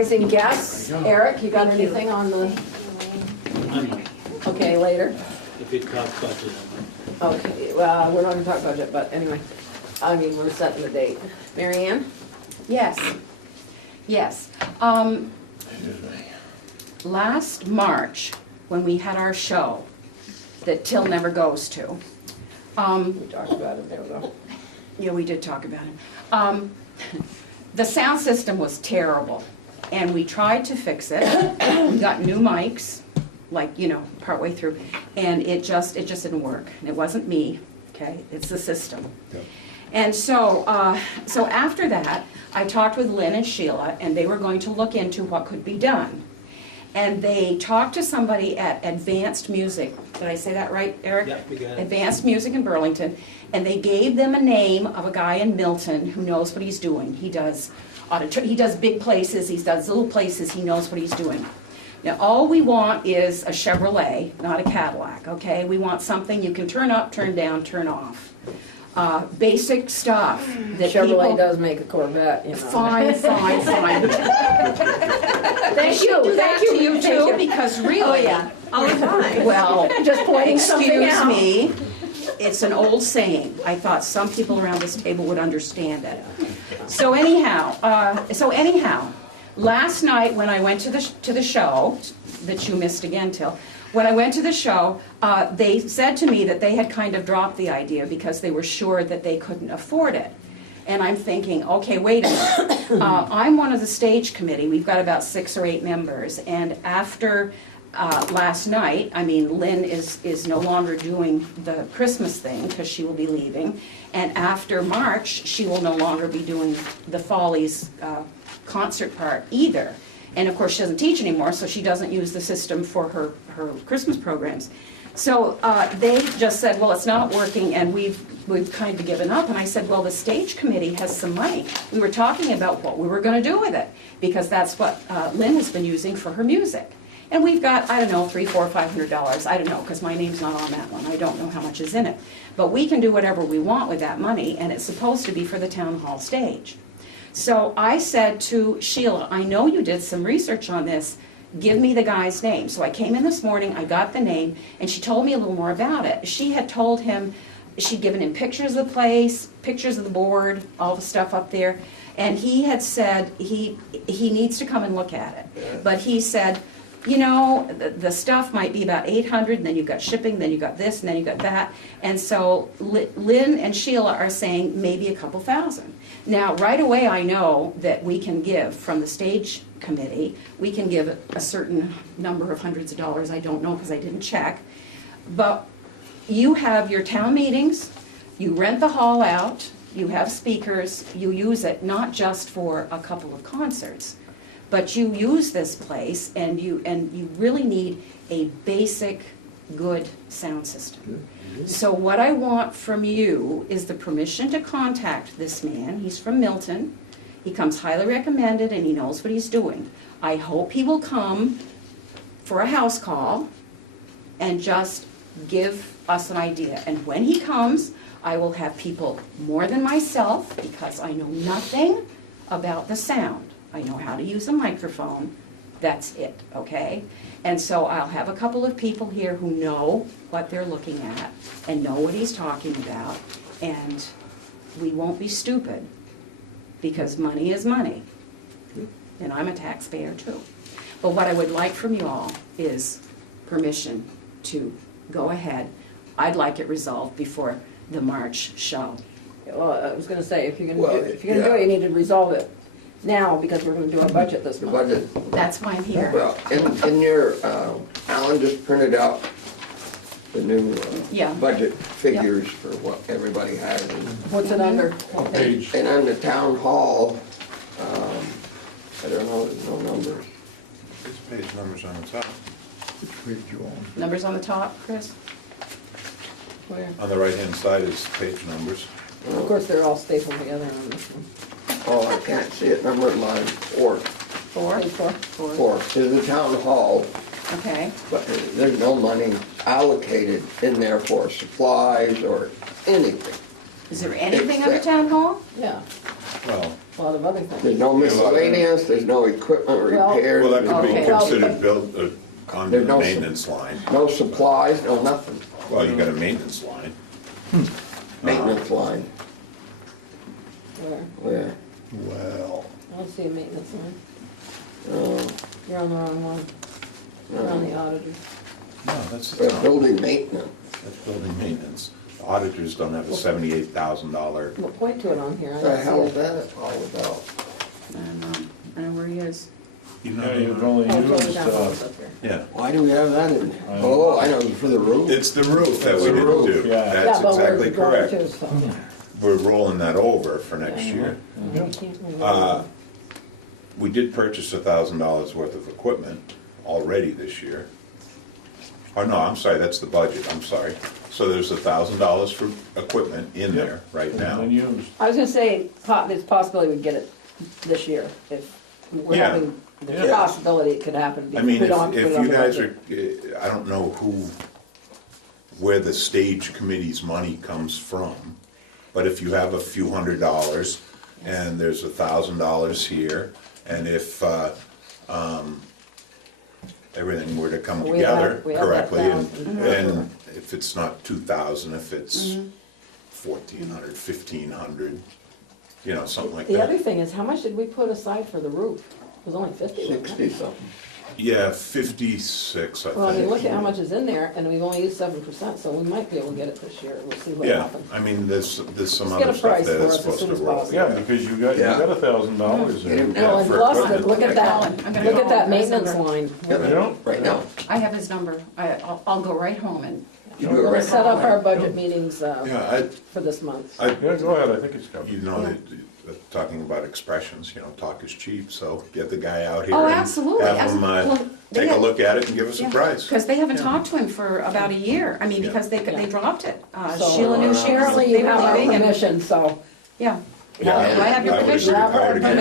Recognizing guests. Eric, you got anything on the, I might, okay, later? if you talk budget, I might. Okay, well, we're not gonna talk budget, but anyway, I mean, we're setting the date. Mary Ann? Yes, yes. Last March, when we had our show that Till never goes to, We talked about it, there we go. yeah, we did talk about it. The sound system was terrible, and we tried to fix it. We got new mics, like, you know, partway through, and it just didn't work. And it wasn't me, okay? It's the system. Yep. And so, so after that, I talked with Lynn and Sheila, and they were going to look into what could be done. And they talked to somebody at Advanced Music. Did I say that right, Eric? Yep, you got it. Advanced Music in Burlington, and they gave them a name of a guy in Milton who knows what he's doing. He does he does big places, he does little places, he knows what he's doing. Now, all we want is a Chevrolet, not a Cadillac, okay? We want something you can turn up, turn down, turn off. Basic stuff that Chevrolet people... does make a Corvette, you know. Fine, fine, fine. Thank you, Do that thank you, to you thank too, you. because really... Oh, yeah, all the time. Well, Just pointing something excuse out. me, it's an old saying. I thought some people around this table would understand it. So anyhow, last night when I went to the show, that you missed again, Till, when I went to the show, they said to me that they had kind of dropped the idea because they were sure that they couldn't afford it. And I'm thinking, okay, wait a minute. I'm one of the stage committee. We've got about 6 or 8 members. And after last night, I mean, Lynn is no longer doing the Christmas thing because she will be leaving. And after March, she will no longer be doing the Follies concert part either. And of course, she doesn't teach anymore, so she doesn't use the system for her Christmas programs. So they just said, well, it's not working, and we've kind of given up. And I said, well, the stage committee has some money. We were talking about what we were going to do with it, because that's what Lynn has been using for her music. And we've got, I don't know, $300, $400, $500. I don't know, because my name's not on that one. I don't know how much is in it. But we can do whatever we want with that money, and it's supposed to be for the town hall stage. So I said to Sheila, I know you did some research on this. Give me the guy's name. So I came in this morning, I got the name, and she told me a little more about it. She had told him, she'd given him pictures of the place, pictures of the board, all the stuff up there, and he had said he needs to come and look at it. But he said, you know, the stuff might be about $800, and then you've got shipping, then you've got this, and then you've got that. And so Lynn and Sheila are saying maybe a couple thousand. Now, right away, I know that we can give from the stage committee, we can give a certain number of hundreds of dollars. I don't know because I didn't check. But you have your town meetings, you rent the hall out, you have speakers, you use it not just for a couple of concerts, but you use this place, and you really need a basic, good sound system. So what I want from you is the permission to contact this man. He's from Milton. He comes highly recommended, and he knows what he's doing. I hope he will come for a house call and just give us an idea. And when he comes, I will have people more than myself, because I know nothing about the sound. I know how to use a microphone. That's it, okay? And so I'll have a couple of people here who know what they're looking at and know what he's talking about, and we won't be stupid, because money is money, and I'm a taxpayer too. But what I would like from you all is permission to go ahead. I'd like it resolved before the March show. Well, I was gonna say, if you're gonna Well, do it, you need to resolve it now, because we're gonna do our budget this The month. budget, That's why I'm here. well, in your, Alan just printed out the new Yeah. budget figures for what everybody has. What's it under? What page? And on the town hall, I don't know, there's no numbers. It's page numbers on the top. Which page you on? Numbers on the top, Chris? Where? On the right-hand side is page numbers. Of course, they're all stapled together on this one. Oh, I can't see it, number line four. Page four? Four, is the town hall, Okay. but there's no money allocated in there for supplies or anything. Is there anything on the town hall? Yeah. Well, a lot of other There's things. no miscellaneous, there's no equipment Well- repairs. Well, that could be Okay. considered built on the There's no- maintenance line. No supplies, no nothing. Well, you got a maintenance line. Maintenance line, Where? where? Well. I don't see a maintenance line. Oh, You're on the wrong one. You're on the auditor. No, that's, building maintenance. that's building maintenance. The auditors don't have a $78,000. Well, point to it on here. I What the don't hell see is it. that all about? I know where he is. You Yeah, you've know, only Oh, it's over used, down, oh, it's up here. yeah. Why do we have that in there? I- Oh, I know, it's for the roof. It's the roof that It's we the didn't roof, do. yeah. That's Yeah, but where's exactly it going correct. to, so, yeah. We're rolling that over for next year. I can't remember. We did purchase $1,000 worth of equipment already this year. Oh, no, I'm sorry, that's the budget, I'm sorry. So there's $1,000 for equipment in there right now. and used. I was gonna say, there's a possibility we'd get it this year, if we're Yeah. having, there's a Yeah. possibility it could happen. I because mean, we don't have to if put it on you the guys budget. are, I don't know where the stage committee's money comes from, but if you have a few $100s and there's $1,000 here, and if everything were to come We have- together we have that correctly, $1,000. and if it's not 2,000, if it's 1,400, 1,500, you know, something like The other that. thing is, how much did we put aside for the roof? It was only 50, wasn't it? 60 something. Yeah, 56, I think. Well, I mean, look at how much is in there, and we've only used 7%, so we might be able to get it this year, we'll see what Yeah, happens. I mean, there's some Let's get other a stuff price that for is us as supposed soon to as roll. possible. Yeah, because you got $1,000 there. Yeah. Well, and for plus, equipment. look at that, I'm gonna look call at that him for his maintenance number. line. Yeah. Right now. I have his number. I'll go right home and, You do We're it gonna right set now. up our budget meetings Yeah, for this month. I, Yeah, go ahead, I think it's covered. you know, talking about expressions, you know, talk is cheap, so get the guy out here. oh, and absolutely. Have him, Well, they take a had- look at it and give us a price. Because they haven't talked to him for about a year. I mean, Yeah. because they dropped it. So, Sheila knew she was, Apparently they you were have our leaving and, permission, so yeah. Yeah, I have your would permission. agree if I were to get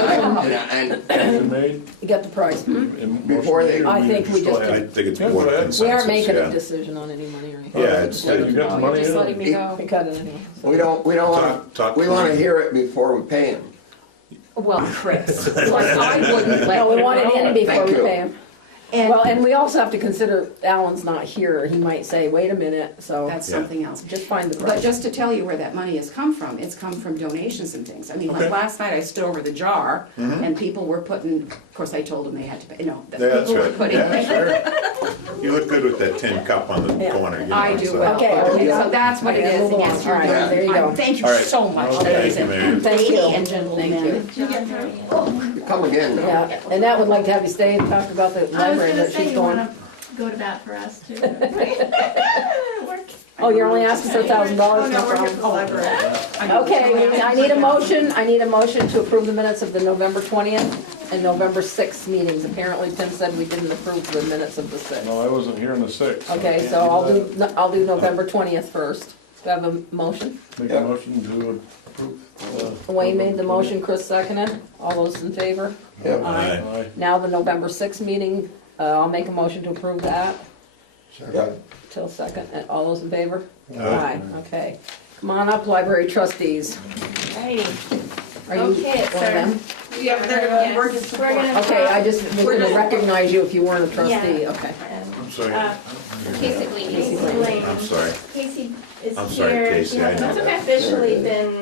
it. And Been made, you get the price. in Before they- motion I think we still just- have I it. think it's Yeah, board go ahead. consensus, We aren't making yeah. a decision on any money or anything. Yeah, it's- Yeah, you got the money Just in letting it. me go. We cut it anyway. so. we don't Talk wanna, we to wanna him. hear it before we pay them. Well, Chris, like I wouldn't let No, we you want it in know. before Thank we you. pay him. And Well, and we also have to consider Alan's not here, he might say, wait a minute, so that's Yeah. something else. just find the But price. just to tell you where that money has come from, it's come from donations and things. I mean, like Okay. last night I stood over the jar and people were putting, of course I told them they had to pay, no, that Yeah, that's people were right. putting. Yeah, sure. You look good with that tin cup on the Yeah. corner, you know. I do so- well. Okay, Okay, yeah. so that's what it Okay, is, move and along. yes, you're All right, doing. there you go. Thank you All right. so much, Okay, ladies thank you, Mary. and Thank you. lady and gentlemen. Thank Come again now. Yeah, and that would like to have you stay and talk about the I was library gonna that say, she's you going. wanna go to bat for us too? Oh, you're only asking for $1,000, no problem. Okay, I need a motion to approve the minutes of the November 20th and November 6th meetings. Apparently Tim said we didn't approve the minutes of the 6th. No, I wasn't here in the 6th. so I Okay, can't so I'll do November 20th first. Do I have a motion? that. Make a motion to approve. Wayne made the motion, Chris seconded. All those in favor? Yep. Aye. Aye. Now the November 6th meeting, I'll make a motion to approve that. Yep. Till second, and all those in favor? Aye. Okay. Come on up, library trustees. Righty. Are you Okay, one of sir. them? Yeah, we're gonna. Okay, I just was We're gonna just- recognize you if you weren't a trustee, Yeah. okay. I'm sorry. Basically, Casey Lane. Lane. I'm sorry. Casey is I'm sorry, here. Casey, She I know hasn't that. officially been,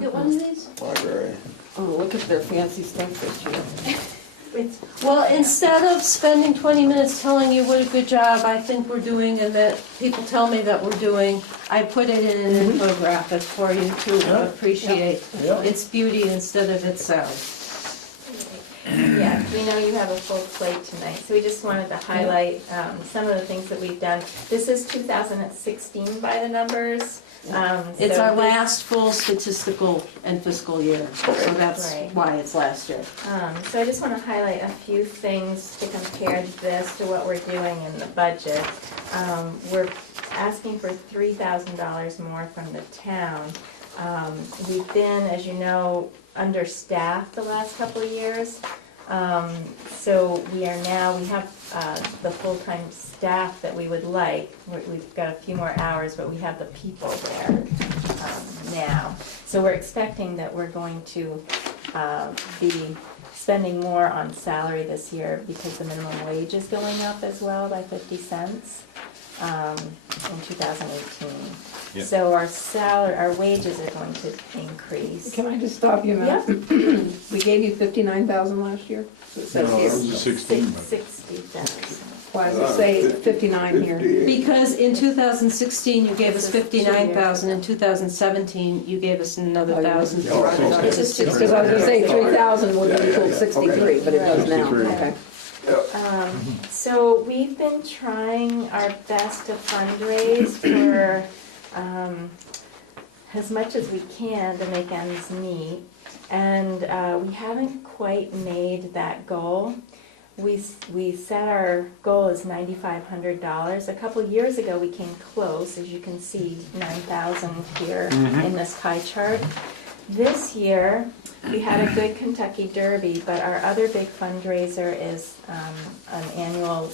Get one of these? Library. Oh, look at their fancy stuff this year. Well, instead of spending 20 minutes telling you what a good job I think we're doing and that people tell me that we're doing, I put it in an infographic for you to appreciate Yeah. its beauty instead of its sound. yeah, we know you have a full plate tonight, so we just wanted to highlight some of the things that we've done. This is 2016 by the numbers. It's so our this- last full statistical and fiscal year, so that's Right. why it's last year. So I just want to highlight a few things to compare this to what we're doing in the budget. We're asking for $3,000 more from the town. We've been, as you know, understaffed the last couple of years. So we have the full-time staff that we would like. We've got a few more hours, but we have the people there now. So we're expecting that we're going to be spending more on salary this year because the minimum wage is going up as well by 50 cents in 2018. Yeah. So our wages are going to increase. Can I just stop you a minute? We gave you 59,000 last year? So it says No, here. it was a 16, but 60,000. Why does it say 59 here? Because in 2016, you gave us 59,000, in 2017, you gave us another Oh, you- 1,000. Oh, Right. 60. It's just Because I was gonna say 3,000 would equal 63, but it does now, 63. okay. So we've been trying our best to fundraise for as much as we can to make ends meet, and we haven't quite made that goal. We set our goal as $9,500. A couple years ago, we came close, as you can see, 9,000 here in this pie chart. This year, we had a good Kentucky Derby, but our other big fundraiser is an annual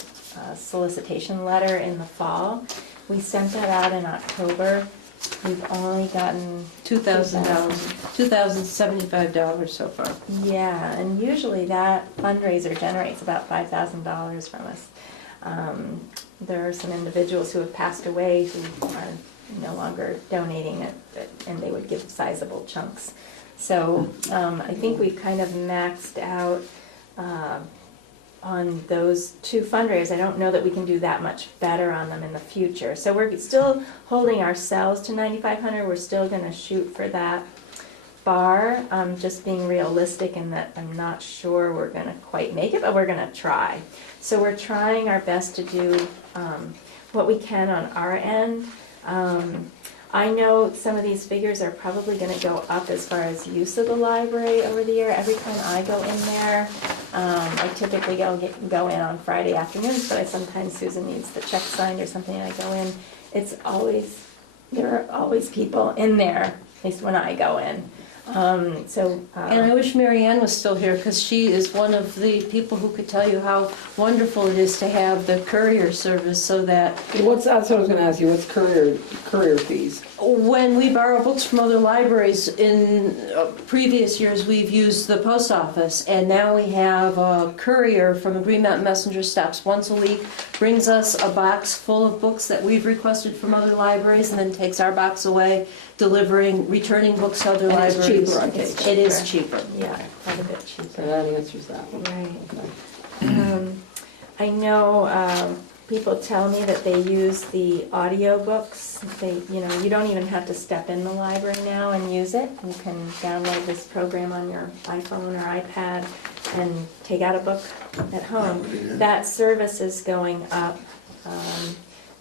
solicitation letter in the fall. We sent that out in October. We've only gotten $2,000, $2,075 so far. Yeah, and usually that fundraiser generates about $5,000 from us. There are some individuals who have passed away who are no longer donating it, and they would give sizable chunks. So I think we've kind of maxed out on those two fundraisers. I don't know that we can do that much better on them in the future. So we're still holding ourselves to 9,500. We're still going to shoot for that bar. Just being realistic in that I'm not sure we're going to quite make it, but we're going to try. So we're trying our best to do what we can on our end. I know some of these figures are probably going to go up as far as use of the library over the year. Every time I go in there, I typically go in on Friday afternoons, but sometimes Susan needs the check signed or something, and I go in. There are always people in there, at least when I go in. And I wish Mary Ann was still here, because she is one of the people who could tell you how wonderful it is to have the courier service, so that That's what I was gonna ask you, what's courier fees? when we borrow books from other libraries, in previous years, we've used the post office, and now we have a courier from Green Mountain Messenger, stops once a week, brings us a box full of books that we've requested from other libraries, and then takes our box away, returning books to other And it's libraries. cheaper, I take It is cheaper. Yeah, quite a bit So cheaper. that answers that one. Right. I know people tell me that they use the audiobooks. You don't even have to step in the library now and use it. You can download this program on your iPhone or iPad and take out a book at home. That service is going up.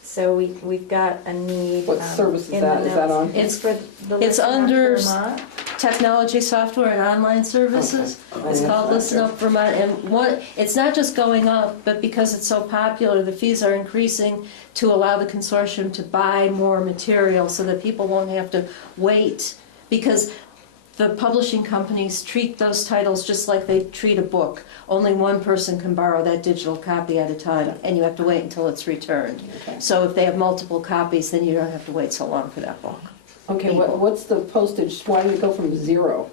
So we've got a need. What service is in that? the Is that notes. on? It's for the It's Listen Up under Vermont. Technology, software, and online services. It's called Listen Up Vermont, and it's not just going up, but because it's so popular, the fees are increasing to allow the consortium to buy more material so that people won't have to wait, because the publishing companies treat those titles just like they treat a book. Only one person can borrow that digital copy at a time, and you have to wait until it's returned. Okay. So if they have multiple copies, then you don't have to wait so long for that book. Okay, what's the postage, why did it go from 0?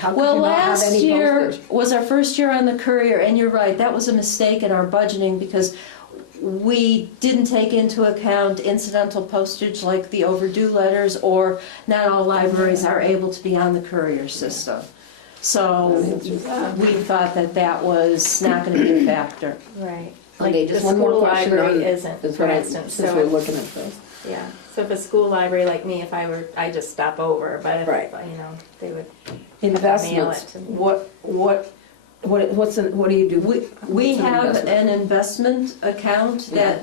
How could Well, you not have last any year postage? was our first year on the courier, and you're right, that was a mistake in our budgeting, because we didn't take into account incidental postage like the overdue letters, or not all libraries are able to be on the courier system. So we thought that was not going to be a factor. Right. Okay, Like the just one more school question library on- isn't, That's for what instance. since So we're looking at this. yeah, so if a school library like me, I just stop over, but if, Right. they would. Investments, Mail it. what do you do? We What's an have investment? an investment account that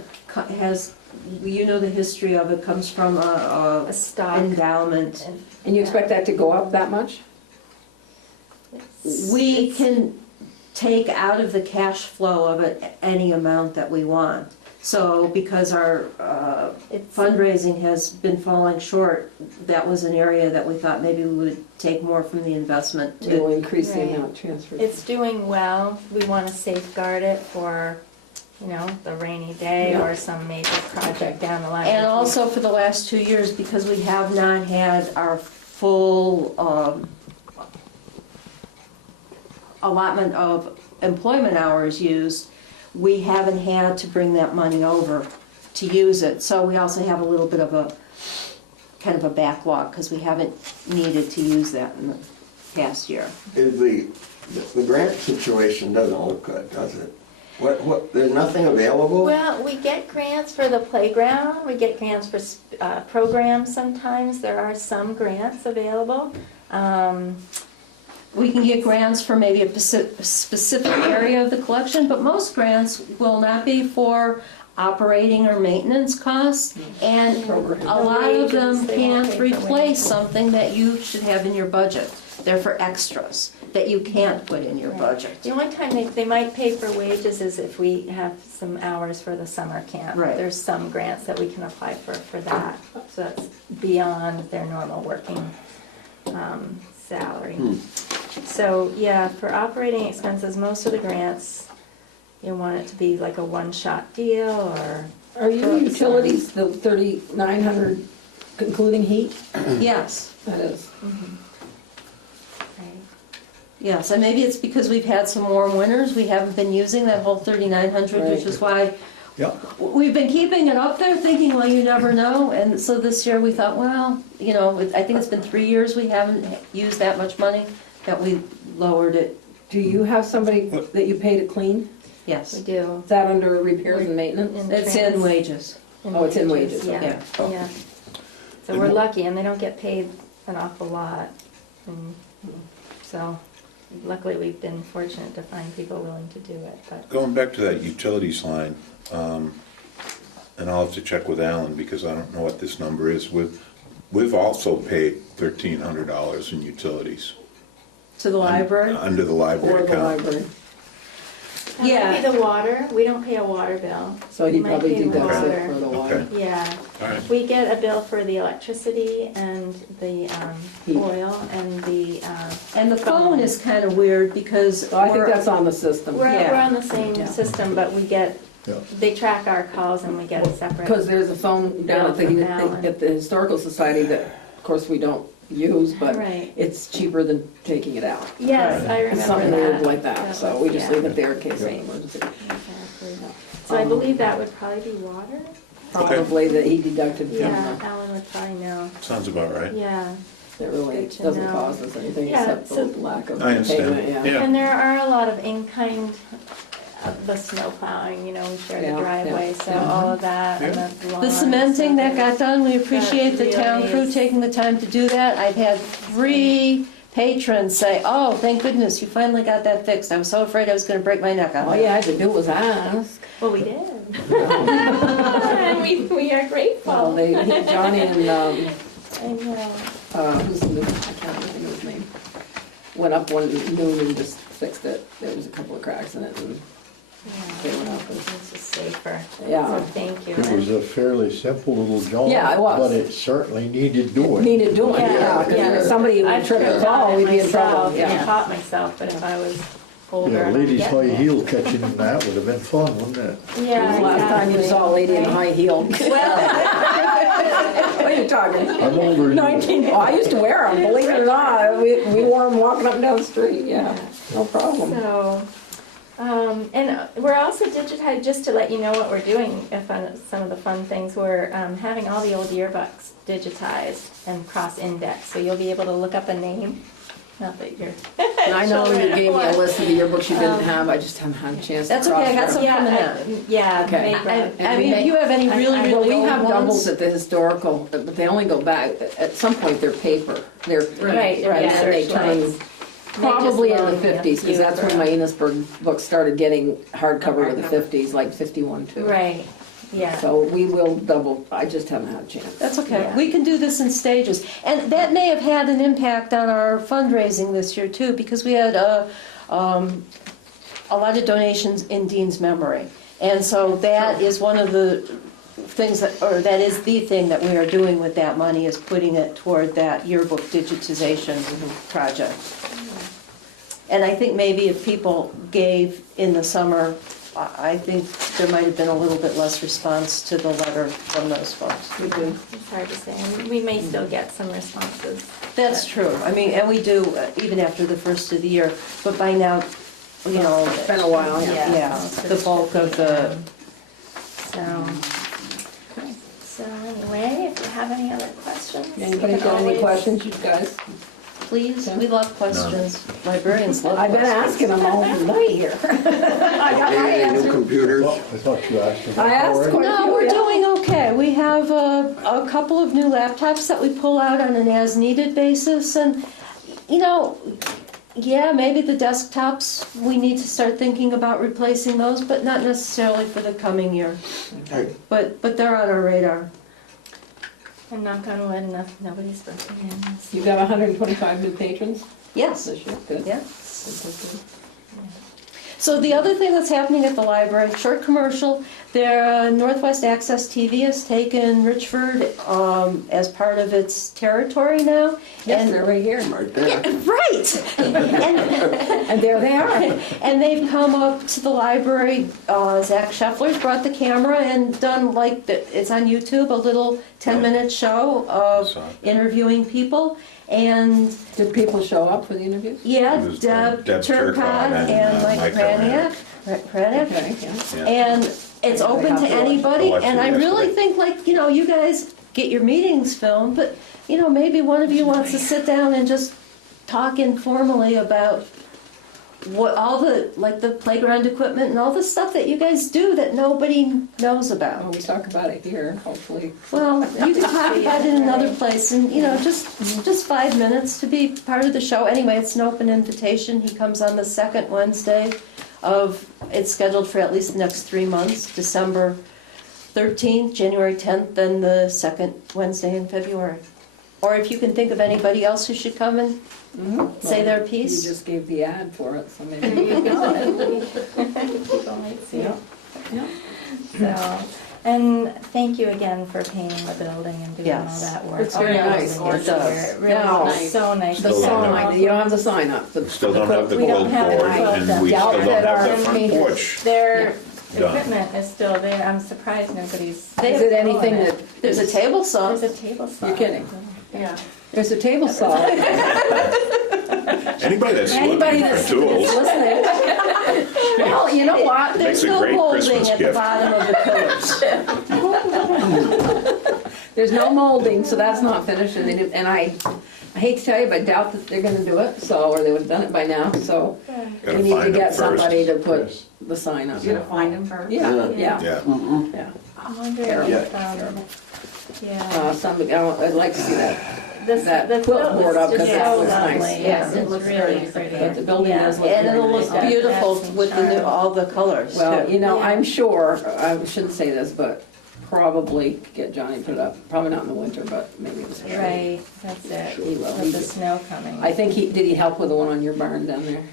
has, the history of it comes from A a stock. endowment. and- And you expect that to go up that much? We can take out of the cash flow of it any amount that we want. So because our It's- fundraising has been falling short, that was an area that we thought maybe we would take more from the investment. You'll increase the Right. amount transferred. It's doing well. We want to safeguard it for, the rainy day Yeah. or some major project down the line. And also for the last 2 years, because we have not had our full, allotment of employment hours used, we haven't had to bring that money over to use it. So we also have a little bit of a, kind of a backlog, because we haven't needed to use that in the past year. Is the grant situation doesn't look good, does it? There's nothing available? Well, we get grants for the playground, we get grants for programs sometimes, there are some grants available. We can get grants for maybe a specific area of the collection, but most grants will not be for operating or maintenance costs, and a lot of them can't replace something that you should have in your budget. They're for extras that you can't put in your budget. The only time they might pay for wages is if we have some hours for the summer camp. Right. There's some grants that we can apply for that, so that's beyond their normal working salary. So, yeah, for operating expenses, most of the grants, you want it to be like a one-shot deal, or... Are your utilities the 3,900 including heat? Yes, That is. Right. yes, and maybe it's because we've had some warm winters, we haven't been using that whole 3,900, which Right. is why Yep. we've been keeping it up there, thinking, well, you never know, and so this year we thought, well, you know, I think it's been 3 years we haven't used that much money, that we lowered it, Do you have somebody that you pay to clean? We yes. do. Is that under repairs and maintenance? It's in wages. Oh, it's in wages, Yeah, okay. yeah. So we're lucky, and they don't get paid an awful lot. And so luckily, we've been fortunate to find people willing to do it, but. Going back to that utilities line, and I'll have to check with Alan because I don't know what this number is. We've also paid $1,300 in utilities. To the library? Under the Or library the account. library? That might be the water, we don't pay a water bill. So he Might probably pay deducts it water. for the water. Okay. Yeah, All right. we get a bill for the electricity and the Heat. oil and the, And the phone is kind of weird because So I think that's on the system. we're Yeah. on the same system, but we get, Yeah. they track our calls and we get a separate. Because there's a phone down at the Historical Society that, of course, we don't use, but Right. it's cheaper than taking it out. Yes, I It's remember something that. weird like that, so we just yeah. leave it there in case of emergency. Exactly. So I believe that would probably be water? Probably that he deducted from Yeah, the, Alan would probably know. Sounds about right. Yeah. it really Good to doesn't know. cost us anything Yeah, except so- the lack of I understand. payment, Yeah. And there are a lot of in-kind, the snow plowing, you know, we share Yeah, the driveway, yeah, so yeah. all of that and the lawn. the cementing that got done, we appreciate the town really crew is- taking the time to do that. I've had 3 patrons say, oh, thank goodness, you finally got that fixed. I was so afraid I was gonna break my neck on All it. you had to do was ask. Well, we did. And we are Well, grateful. Johnny and, I know. who's the, I can't think of his name, went up one noon and just fixed it. There was a couple of cracks in it and they went up and, It's just safer. Yeah. So thank you. It was a fairly simple little job. Yeah, it was. But it certainly needed doing. needed doing, Yeah, yeah, because yeah. if somebody would trip and fall, we'd be in trouble, I yeah. caught myself, but if I was older. Yeah, and ladies' getting high it- heel catching in that would have been fun, wouldn't it? Yeah, Last time you saw a lady in exactly. high heel. Well, What are you talking? I'm older than you. 19, oh, I used to wear them, believe it or not, we wore them walking up and down the street, yeah, no problem. so, and we're also digitized, just to let you know what we're doing, some of the fun things, we're having all the old yearbooks digitized and cross-indexed, so you'll be able to look up a name, not that you're. And I know you gave me a list of the yearbooks you didn't Um, have, I just haven't had a chance to That's okay, I got cross-reference. some coming in. Yeah, Okay. I mean, if you have any really, I- Well, really we old have doubles ones. at the historical, but they only go back, at some point they're paper, they're. Right, And yeah, then they turn, searchlights. probably in loan the me a 50s, because few that's when for- my Enosburg books started getting hardcover in the 50s, like 51 too. Right, yeah. So we will double, I just haven't had a chance. That's okay, Yeah. we can do this in stages. And that may have had an impact on our fundraising this year too, because we had a lot of donations in Dean's memory. And so that is one of the things that, or that is the thing that we are doing with that money, is putting it toward that yearbook digitization project. And I think maybe if people gave in the summer I think there might have been a little bit less response to the letter from those folks. It's hard to say, and we may still get some responses. That's true. I mean, and we do, even after the first of the year, but by now, you know. It's been a while, yeah. Yeah, the bulk of the, So anyway, if you have any other questions. you Anybody can got any always- questions, you guys? please, we love questions. Librarians love I've been questions. asking them all night here. I got my Any new answer. computers? Well, I thought you asked them. I asked quite a No, few, we're yeah. doing okay. We have a couple of new laptops that we pull out on an as-needed basis, and, you know, yeah, maybe the desktops, we need to start thinking about replacing those, but not necessarily for the coming year. Okay. But they're on our radar. I'm not on wood, nobody's broken in. You got 125 new patrons Yes, this year? Good. yeah. Good, good, good. So the other thing that's happening at the library, short commercial, their Northwest Access TV has taken Richford as part of its territory now. Yes, And- they're right here. Right there. Yeah, right! And there they are. And they've come up to the library, Zach Scheffler's brought the camera and done it's on YouTube, a little 10-minute show of Saw it. interviewing people. And Did people show up for the interviews? yeah, It was, Deb Deb Turcott Turcott and Mike Mike Kraniak. Okay, yeah. Yeah. And it's open to anybody, I watched and it I really yesterday. think, you guys get your meetings filmed, but, maybe one of you wants to sit down and just talk informally about what all the playground equipment and all the stuff that you guys do that nobody knows Well, about. we talk about it here, hopefully. Well, you can talk about it in another place, and, just 5 minutes to be part of the show. Anyway, it's an open invitation. He comes on the second Wednesday it's scheduled for at least the next 3 months, December 13th, January 10th, and the second Wednesday in February. Or if you can think of anybody else who should come and say their piece. You just gave the ad for it, so maybe. People might see it. Yeah. So, and thank you again for painting the building and doing all Yes. that work. It's very nice. It does. Really No. is so nice. The Still don't have- sign, you don't have the sign up. Still don't have the We don't gold have the board, gold and we done. still don't have Our that front painters. porch. Their Done. equipment is still there. I'm surprised nobody's. Is it anything stolen that? it. There's a table saw. There's a table saw. You're kidding. Yeah. There's a table saw. Anybody that's Anybody looking that's for tools, listening. Well, you know what? There's Makes a no great molding Christmas at the gift. bottom of the pillars. There's no molding, so that's not finished, and I hate to tell you, but I doubt that they're gonna do it, or they would've done it by now, so we gotta need to find them get somebody first. to put the sign up. You gotta find them first. Yeah, yeah, Yeah, yeah. I wonder Terrible. if, yeah. I'd like to see that. This, that the quilt quilt board up, is 'cause just that so looks nice. lovely. Yeah, Yes, it it's looks really very nice. pretty. But the building Yeah. does look And it'll very look nice. beautiful That's with charm. all the colors, Well, too. you know, Yeah. I'm sure, I shouldn't say this, but probably get Johnny to put it up, probably not in the winter, but maybe in the spring. Right, that's it. He will. With the snow coming. I think did he help with the one on your barn down there?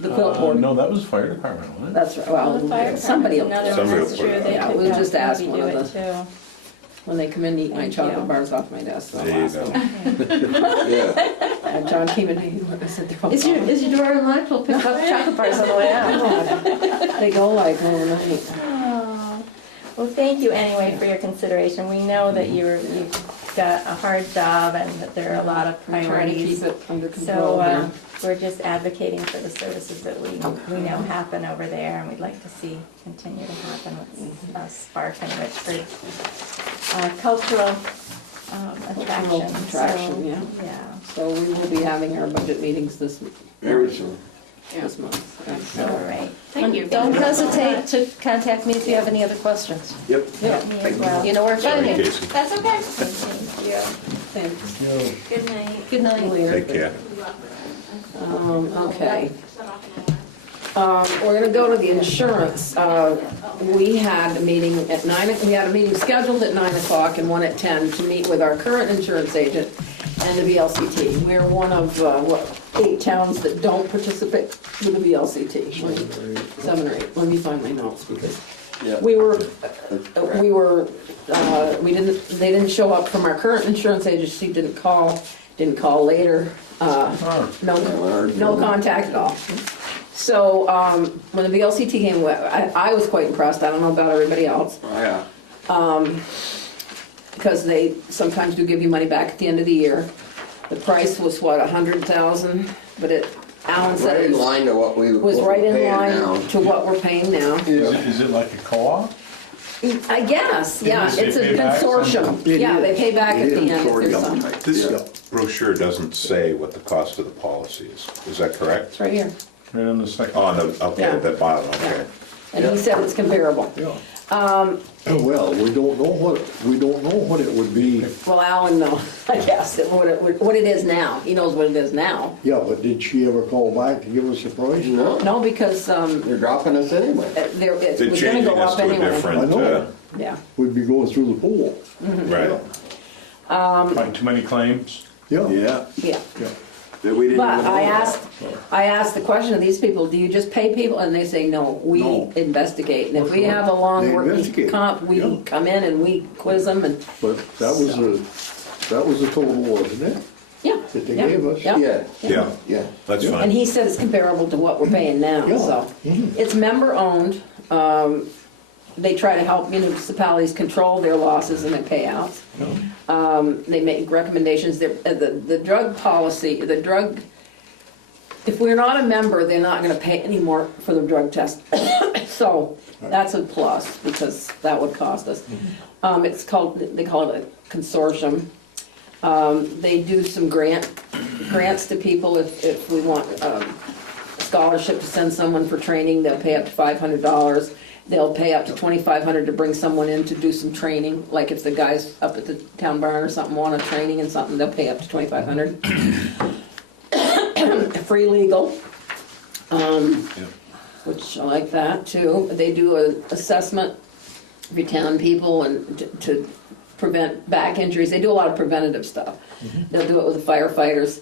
The quilt board? No, that was fire department, wasn't it? That's right, Well, the fire well, somebody will, department's Somebody another will one, that's put it true. up. They Yeah, could we'll just probably ask do one of it too. when they come in to eat my Thank chocolate you. bars off my desk, I'll there you ask go. them. Yeah. John came in, I said, they're all Is your door unlocked? We'll pick up chocolate bars on the way out. They go like overnight. Oh. Well, thank you anyway for your consideration. We know that you've got a hard job and that there are a lot of I'm trying to priorities. keep it under So control here. we're just advocating for the services that we know happen over there, and we'd like to see continue to happen with Spark and Richford. Cultural attraction. attraction, yeah. Yeah. So we will be having our budget meetings this Very soon. month. All right. Thank you. Don't hesitate to contact me if you have any other questions. Yep. Yeah, me as well. You know where to find Sorry, me. Casey. That's okay. Thank you. Thanks. Good night. Good night. Take care. Okay. We're gonna go to the insurance. We had a meeting at 9, we had a meeting scheduled at 9 o'clock and one at 10 to meet with our current insurance agent and the VLCT. We're one of, 8 towns that don't participate with the VLCT. 7 or 8. Let me find my notes because Yeah. they didn't show up from our current insurance agency, didn't call later. No contact at all. So, when the VLCT came, I was quite impressed, I don't know about everybody else, Yeah. because they sometimes do give you money back at the end of the year. The price was what, 100,000, but Alan said Right it in line to what we was what right we're in paying line now. to what we're paying now. Is it like a co-op? I guess, yeah, Is it it's a pay back consortium, It yeah, they is. pay back at It the is end if there's consortium some. type, This yeah. brochure doesn't say what the cost of the policy is that correct? It's right here, Right on the second. Oh, no, okay, Yeah. at the bottom, okay. and he said it's comparable. Yeah. Well, we don't know what it would be. Well, Alan knows, I guess, what it is now, he knows what it is now. Yeah, but did she ever call back to give us a price? No, No, because, they're dropping us anyway. it They're was gonna changing go us up to a anyway. I different, know. Yeah, We'd be going through the pool. right. Like too many claims? Yeah. Yeah. yeah. Yeah. That we didn't But even know I about. asked the question of these people, do you just pay people? And they say, no, we No. investigate. And if we That's have a right. long They working investigate. comp, we Yeah. come in and we quiz them and, But that was the total, wasn't it? yeah. That they yeah, gave us? yeah. Yeah, Yeah, yeah. that's Yeah. And fine. he said it's comparable to what we're paying now, Yeah. so. Mhm. It's member-owned. They try to help municipalities control their losses and their payouts. They make recommendations. The drug policy, if we're not a member, they're not gonna pay any more for the drug test. So that's a plus, because that would cost us. They call it a consortium. They do some grants to people if we want scholarship to send someone for training, they'll pay up to $500. They'll pay up to $2,500 to bring someone in to do some training, like if the guys up at the town barn or something want a training and something, they'll pay up to $2,500. Free legal, which I like that too. They do an assessment of your town people and to prevent back injuries. They do a lot of preventative stuff. They'll do it with the firefighters.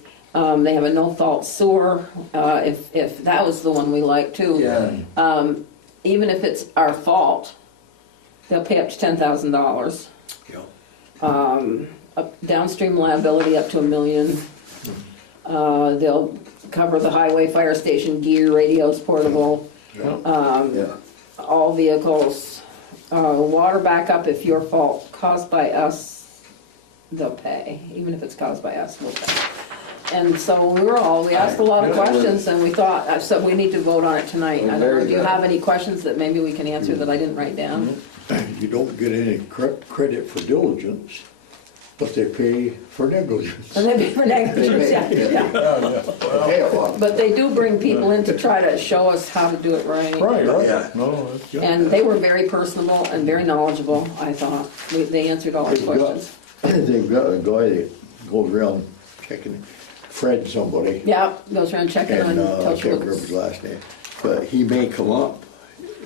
They have a no-fault sewer, if that was the one we like too. Yeah. Even if it's our fault, they'll pay up to $10,000. Downstream liability up to $1 million. They'll cover the highway, fire station gear, radios, portable, Yeah. all vehicles. Water backup, if your fault caused by us, they'll pay. Even if it's caused by us, we'll pay. And so we asked a lot of questions and we thought, so we need to vote on it tonight. I don't know, do you have any questions that maybe we can answer that I didn't write down? You don't get any credit for diligence, but they pay for negligence. And maybe for negligence, yeah. Pay a lot. But they do bring people in to try to show us how to do it right. Right, Yeah. right. No, that's good. And they were very personable and very knowledgeable, I thought. They answered all our questions. They've got a guy that goes around checking, Fred somebody, Yeah, goes around checking on and I touch can't remember his last name, but he may come up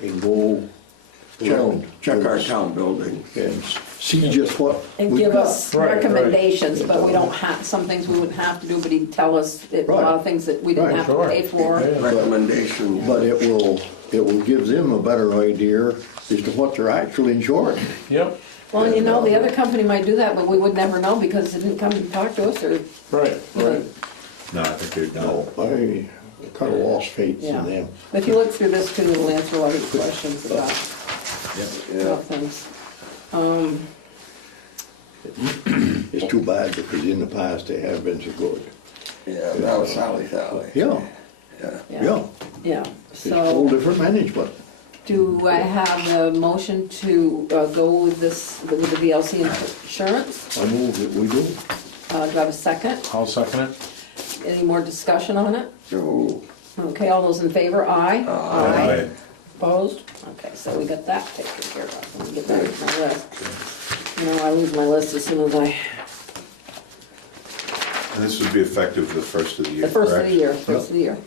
and go around. Check our town buildings. And see just what and we've give got. us Right, right. recommendations, but we don't have, some things we wouldn't have to do, but he'd tell us a lot of things that we didn't Right, have to sure. pay for. Yeah. Recommendations. But it will give them a better idea as to what they're actually insuring. Yep, Well, and you know, the other company might do that, but we would never know because they didn't come and talk to us or. right, right. No, I think they're No, done. I kind of lost faith Yeah. in them. If you look through this too, it'll answer a lot of your questions about Yeah. things. It's too bad because in the past they have been so good. Yeah, that was Sally. Yeah, Yeah. yeah. Yeah, It's a whole so different management. do I have a motion to go with this, with the VLC insurance? I move that we do. Do I have a second? I'll second it. Any more discussion on it? So, Okay, all those in favor, aye? Aye. Opposed? Okay, so we got that taken care of. Let me get back to my list. You know, I lose my list as soon as And this would be effective the first of the year, the first of the correct? year, first of the year.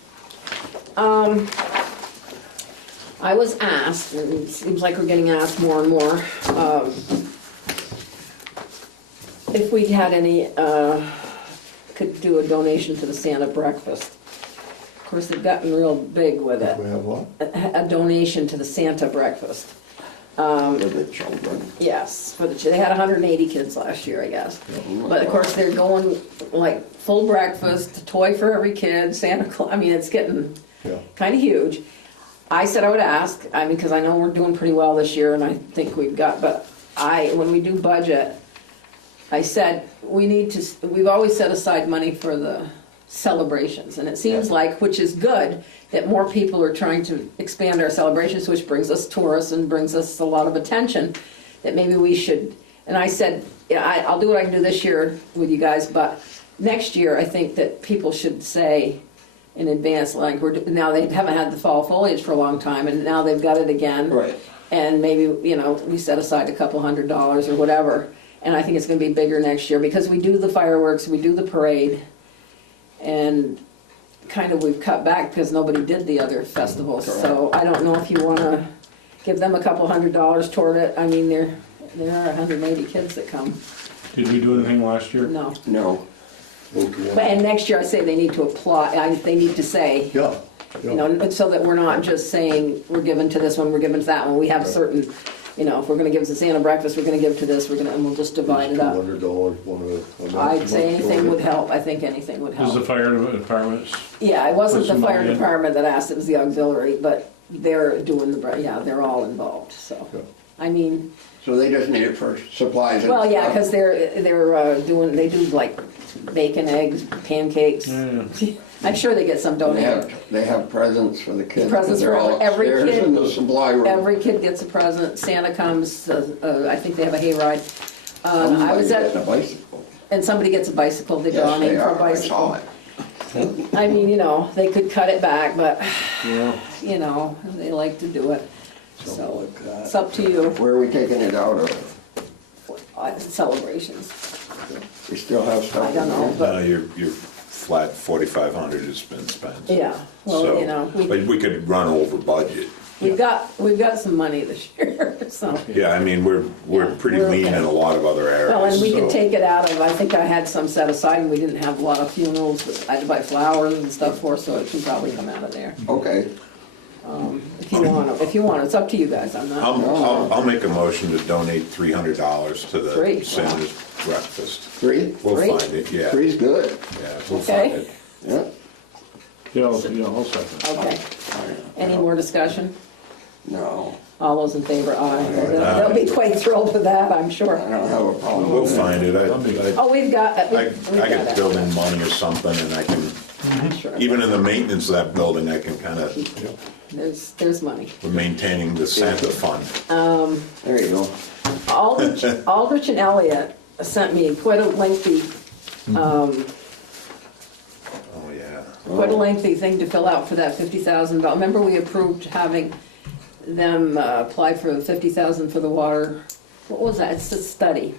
I was asked, and it seems like we're getting asked more and more, if we had any, could do a donation to the Santa breakfast. Of course, they've gotten real big with it. We have what? A donation to the Santa breakfast. for the children. Yes, they had 180 kids last year, I guess. But of course, they're going like full breakfast, toy for every kid, Santa Claus, I mean, it's getting, Yeah. kind of huge. I said I would ask, I mean, because I know we're doing pretty well this year, and I think we've got, but when we do budget, I said, we've always set aside money for the celebrations, and it seems like, which is good, that more people are trying to expand our celebrations, which brings us tourists and brings us a lot of attention, that maybe we should, and I said, yeah, I'll do what I can do this year with you guys, but next year, I think that people should say in advance, like, now they haven't had the fall foliage for a long time, and now they've got it again. Right. And maybe, we set aside a couple $100 or whatever, and I think it's gonna be bigger next year, because we do the fireworks, we do the parade, and kind of we've cut back because nobody did the other festivals, so I don't know if you wanna give them a couple $100 toward it. I mean, there are 180 kids that come. Did we do anything last year? No. No. Vote to one. But, and next year I say they need to apply, they need to say, Yeah, yeah. so that we're not just saying, we're giving to this one, we're giving to that one. We have certain, if we're gonna give to Santa breakfast, we're gonna give to this, and we'll just divide it up. $200, one I'd say anything would help. I think anything would Is the help. fire department? Yeah, it wasn't the Put some fire money in. department that asked, it was the auxiliary, but they're doing they're all involved, so. Yeah. I mean, So they just need it for supplies and well, yeah, stuff? because they do like bacon, eggs, pancakes. Yeah. I'm sure they get some donated. They have presents for the kids. Presents They're for all every upstairs kid. in the supply room. Every kid gets a present. Santa comes, I think they have a hayride. I was Somebody's getting a at, bicycle. and somebody gets a bicycle, they Yes, donate they for a are. I saw bicycle. it. I mean, they could cut it back, but, Yeah. they like to do it. Something So, like that. it's up to you. Where are we taking it out of? Celebrations. We still have stuff? I don't know, in but- No, your flat 4,500 has been spent. Yeah, well, So, but we could run over budget. we've got some money this year, so. Yeah, I mean, we're Yeah, pretty we're lean okay. in a lot of other areas. Well, and we can so- take it out of, I think I had some set aside, and we didn't have a lot of funerals, but I had to buy flowers and stuff for, so it can probably come out of there. Okay. If you want, it's up to you guys, I'm not. I'll make a motion to donate $300 to the Three, wow. Santa's breakfast. Three? We'll Three? find it, yeah. Three's good. Yeah, we'll Okay. find it. Yeah. Yeah, I'll second. Okay. Any more discussion? No, All those in favor, aye. They'll be quite thrilled with that, I'm I sure. don't have a problem We'll with that. find it. Oh, we've got, I we've got get that. building money or something, and I can, Sure. even in the maintenance of that building, I can kind of, There's money. we're maintaining the Santa fund. There you go. Aldrich and Elliott sent me quite a lengthy, Oh, yeah. quite a lengthy thing to fill out for that $50,000. Remember we approved having them apply for the $50,000 for the water? What was that? It's a study.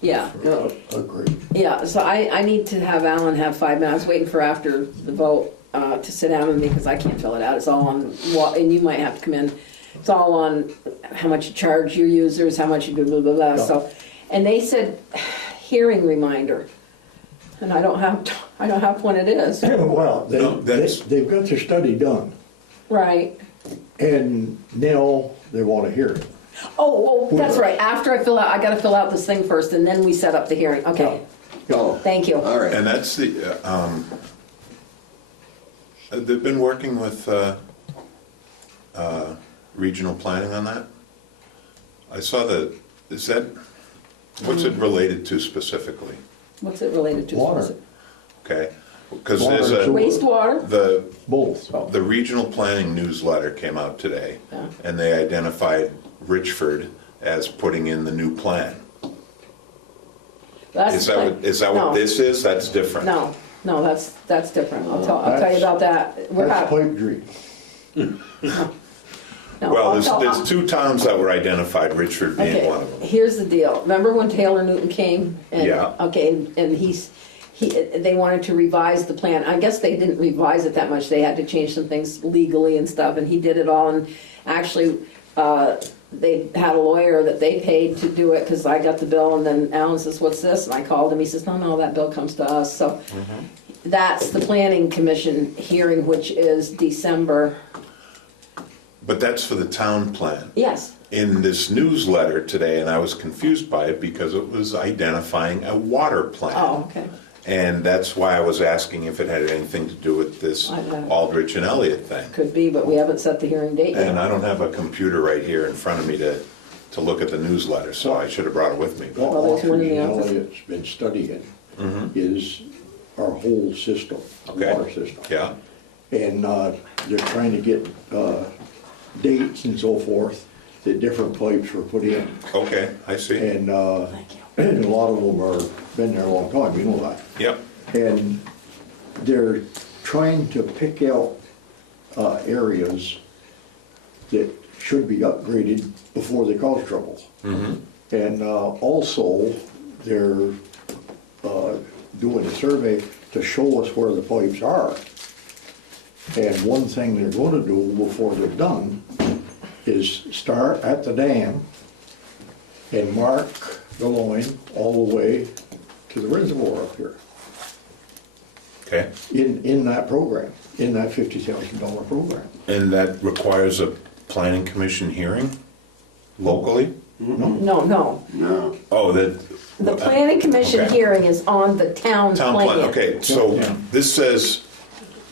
Yeah. Yeah. Agreed. Yeah, so I need to have Alan have 5 minutes. I was waiting for after the vote to sit down with me because I can't fill it out. It's all on, and you might have to come in. It's all on how much you charge your users, how much you do, blah, blah, blah. Yeah. So, and they said hearing reminder, and I don't have when it is. Well, No, that's- they've got their study done, Right. and now they want to hear it. Oh, that's right. After I I gotta fill out this thing first, and then we set up the hearing. Okay, Oh, thank you. all right. And that's they've been working with regional planning on that? I saw what's it related to specifically? What's it related to? Water. Okay, because Water there's and sewer. Wastewater? Both. the regional planning newsletter came out today, Yeah. and they identified Richford as putting in the new plan. Is that what this is? That's different. No, that's different. I'll tell you about that. That's pipe dream. No, Well, I'll tell- there's two towns that were identified, Richford being Okay, one of them. here's the deal. Remember when Taylor Newton came? And- Yeah. Okay, and they wanted to revise the plan. I guess they didn't revise it that much. They had to change some things legally and stuff, and he did it all. And actually, they had a lawyer that they paid to do it, because I got the bill, and then Alan says, what's this? And I called him, he says, no, that bill comes to us. So that's the planning commission hearing, which is December. But that's for the town plan. Yes, In this newsletter today, and I was confused by it because it was identifying a water plan. oh, okay. And that's why I was asking if it had anything to do with this I don't know. Aldrich and Elliott thing. Could be, but we haven't set the hearing date yet. And I don't have a computer right here in front of me to look at the newsletter, so I should have brought it with me. What Well, there's one in the Aldrich office. and Elliott's been studying is our whole system, Okay. water system. Yeah, And they're trying to get dates and so forth that different pipes were put in. okay, I see. And a lot of them are, been there a long time, you know that. Yep, And they're trying to pick out areas that should be upgraded before they cause trouble. And also, they're doing a survey to show us where the pipes are. And one thing they're gonna do before they're done is start at the dam and mark the line all the way to the reservoir up here. okay. In that program, in that $50,000 program. And that requires a planning commission hearing locally? No, No. Oh, that. the planning commission Okay. hearing is on the town Town plan. plan, okay, so Yeah. this says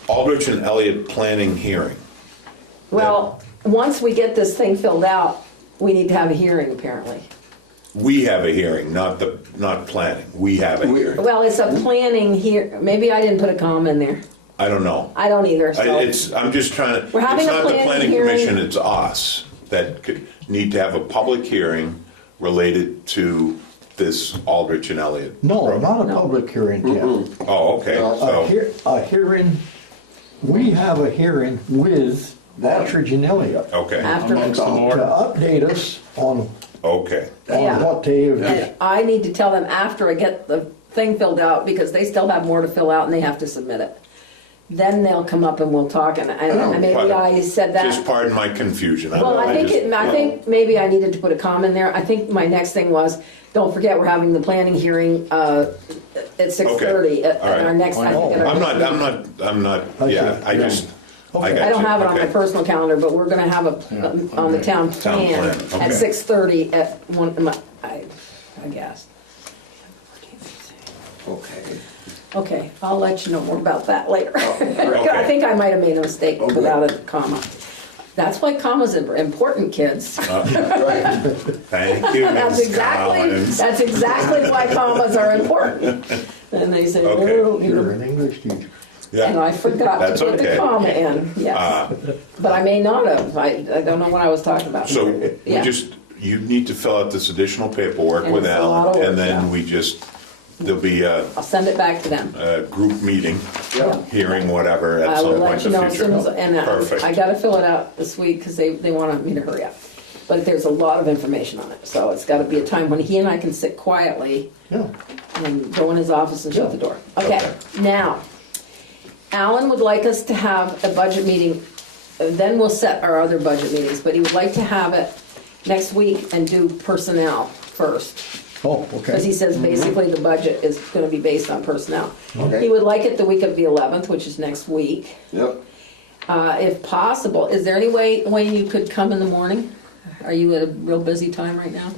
Aldrich and Elliott planning hearing. Well, once we get this thing filled out, we need to have a hearing apparently. We have a hearing, not planning, we have a hearing. Well, it's a planning here, maybe I didn't put a comma in there. I don't know. I don't either, so. I'm just trying to, it's We're having a not the planning planning hearing. commission, it's us that could need to have a public hearing related to this Aldrich and Elliott. No, program. not a public hearing, Tim. Oh, okay, A hearing, we have a hearing with Aldrich and Elliott okay, After, Amongst the to board. update us on okay. Yeah. what they have. and I need to tell them after I get the thing filled out, because they still have more to fill out and they have to submit it. Then they'll come up and we'll talk, and maybe I said Just that. pardon my confusion. Well, I think maybe I needed to put a comma in there. I think my next thing was, don't forget, we're having the planning hearing at 6:30 at all right. our next. I think at our next meeting. I'm not, I yeah, see. I just, I Okay. got I don't you, have it on my okay. personal calendar, but we're gonna have on the town Town plan plan, at okay. 6:30 at one, I guess. Okay. Okay, I'll let you know more about that later. Okay. I think I might have made a mistake Okay. without a comma. That's why commas are important, kids. Right. Thank you, That's Ms. exactly, Collins. that's exactly why commas are important. And they say, Okay. oh, you You're know, an English teacher. and Yeah, I forgot That's to put the okay. comma in, yes. But I may not have, I don't know what I was talking about. so we Yeah. just, you need to fill out this additional paperwork And with it's a lot of Alan, work, and then yeah. we just, there'll be a I'll send it back to them. group meeting, Yeah. hearing, whatever, at I some will point let in you the know as soon as, future. and I Perfect. gotta fill it out this week because they wanted me to hurry up. But there's a lot of information on it, so it's gotta be a time when he and I can sit quietly Yeah. and go in his office and shut the door. Okay, Okay. now, Alan would like us to have a budget meeting, then we'll set our other budget meetings, but he would like to have it next week and do personnel first. Oh, Because he okay. says basically the budget is gonna be based on personnel. Okay. He would like it the week of the 11th, which is next week. Yep. If possible, is there any way, Wayne, you could come in the morning? Are you at a real busy time right now?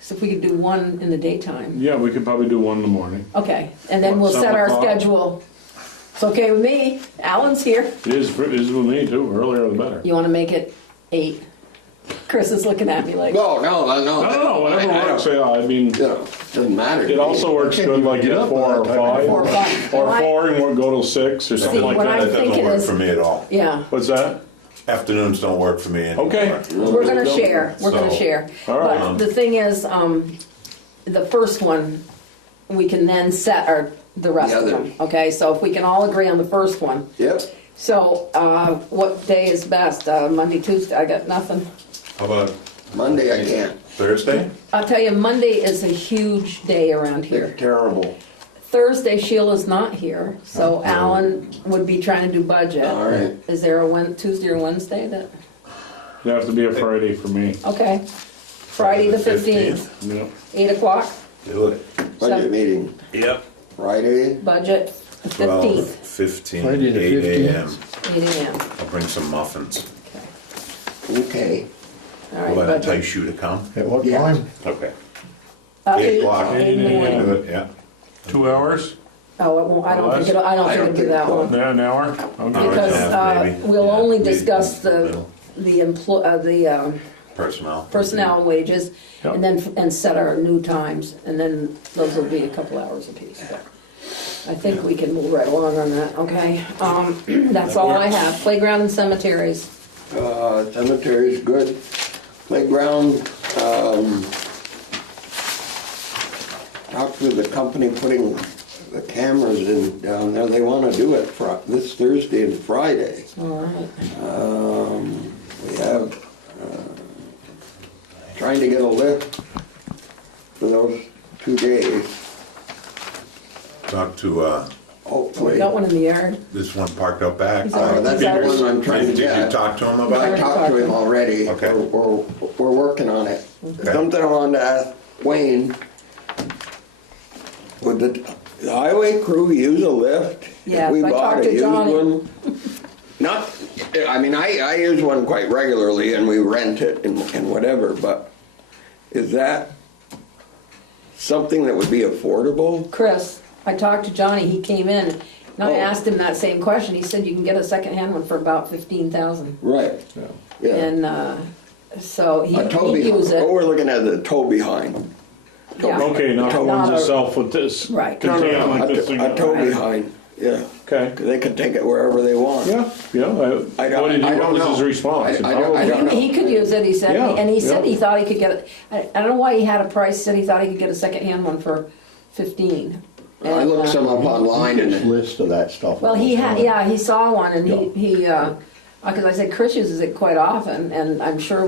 So if we could do one in the daytime. Yeah, we could probably do one in the morning. Okay, and then What, we'll set our 7 o'clock? schedule. It's okay with me, Alan's here. It is with me too, earlier the better. You wanna make it 8? Chris is looking at me like, No. No, whatever works, yeah, I mean, You know, doesn't matter. it also works good like Get at up 4 or on that 5. time. 4 or 5. Or Well, I- 4 and we'll go till 6 or something See, like what that. I'm That doesn't thinking work is- for me at all. Yeah, What's that? Afternoons don't work for me anymore. Okay. we're gonna share, we're gonna So, share. all right. But the thing is, the first one, we can then set the rest The of them, others. okay? So if we can all agree on the first one. Yep. So, what day is best? Monday, Tuesday? I got nothing. How about Monday I can't. Thursday? I'll tell you, Monday is a huge day around here. Terrible. Thursday, Sheila's not here, so Alan would be trying to do budget. All right. Is there a Tuesday or Wednesday that, It'd have to be a Friday for me. okay. Friday the 15th, Yeah. 8 o'clock, Do it. Budget meeting. Yep. Friday. budget, the 12, 15th, 15, Friday the 8 a.m. 8 AM. I'll bring some muffins. Okay. All right, Will that budget. entice you to come? At what Yeah. time? Okay. 8 o'clock. in the morning. Do it, yeah. 2 hours? Oh, it won't, I don't think it'll be that long. Yeah, an hour? Okay. Because maybe. we'll Yeah, only maybe discuss middle. the personnel wages Yep. and set our new times, and then those will be a couple hours apiece. But I think we can move right along on that, okay? That's all I have. Playground and cemeteries. Cemetery's good. Playground, talked to the company putting the cameras in down there. They want to do it this Thursday and Friday. All right. We have, trying to get a lift for those 2 days, Talk to, We hopefully. got one in the yard. this one parked out back. He's already- That's he's the already- one I'm trying to Did you get. talk to him I about it? talked to him already. Okay. We're working on it. Okay. Something I wanted to ask Wayne, would the highway crew use a lift? If Yes, we I bought talked a to used Johnny. one? Not, I mean, I use one quite regularly and we rent it and whatever, but is that something that would be affordable? Chris, I talked to Johnny, he came in, and I Oh. asked him that same question. He said you can get a secondhand one for about 15,000. Right, yeah. And so A tow he'd behind, use it. what we're looking at is a tow behind. Yeah. Okay, not the ones itself with this Right. container like this thing. A tow behind, yeah. Okay. They can take it wherever they want. Yeah, yeah. I don't- What I don't was know. his response? I don't know. He could use it, he said, Yeah, and he said yeah. he thought he could get it. I don't know why he had a price, he said he thought he could get a secondhand one for 15. I And, looked some up online There's and list of that stuff. Well, he saw one, and because I said Chris uses it quite often, and I'm sure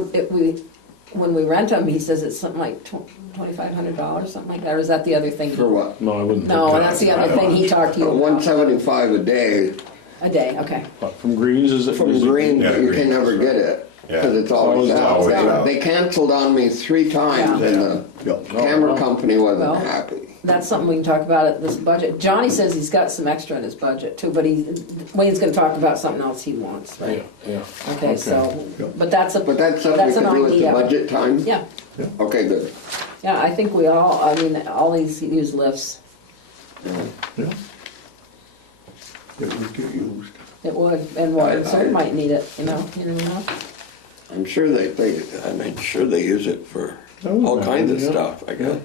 when we rent them, he says it's something like $2,500, something like that, or is that the other thing? for what? No, I wouldn't. No, think that's that. the other thing he talked to you about. 175 a day. A day, okay. But from Greens, is it? From is it- Green, Yeah, you Green. can never get it, because it's always It's out. always out. They canceled on me 3 times, Yeah. and the Yeah. camera company Well, wasn't happy. That's something we can talk about at this budget. Johnny says he's got some extra in his budget too, but Wayne's gonna talk about something else he wants, Yeah, right? yeah. Okay, so, Yeah. but that's But that's something we an can do at the idea. budget time? Yeah, Okay, good. yeah, I think all these use lifts. Yeah. It would get used. It would, and Warren might need it, you know, I'm sure I'm sure they use it for all kinds of yeah. stuff, I guess.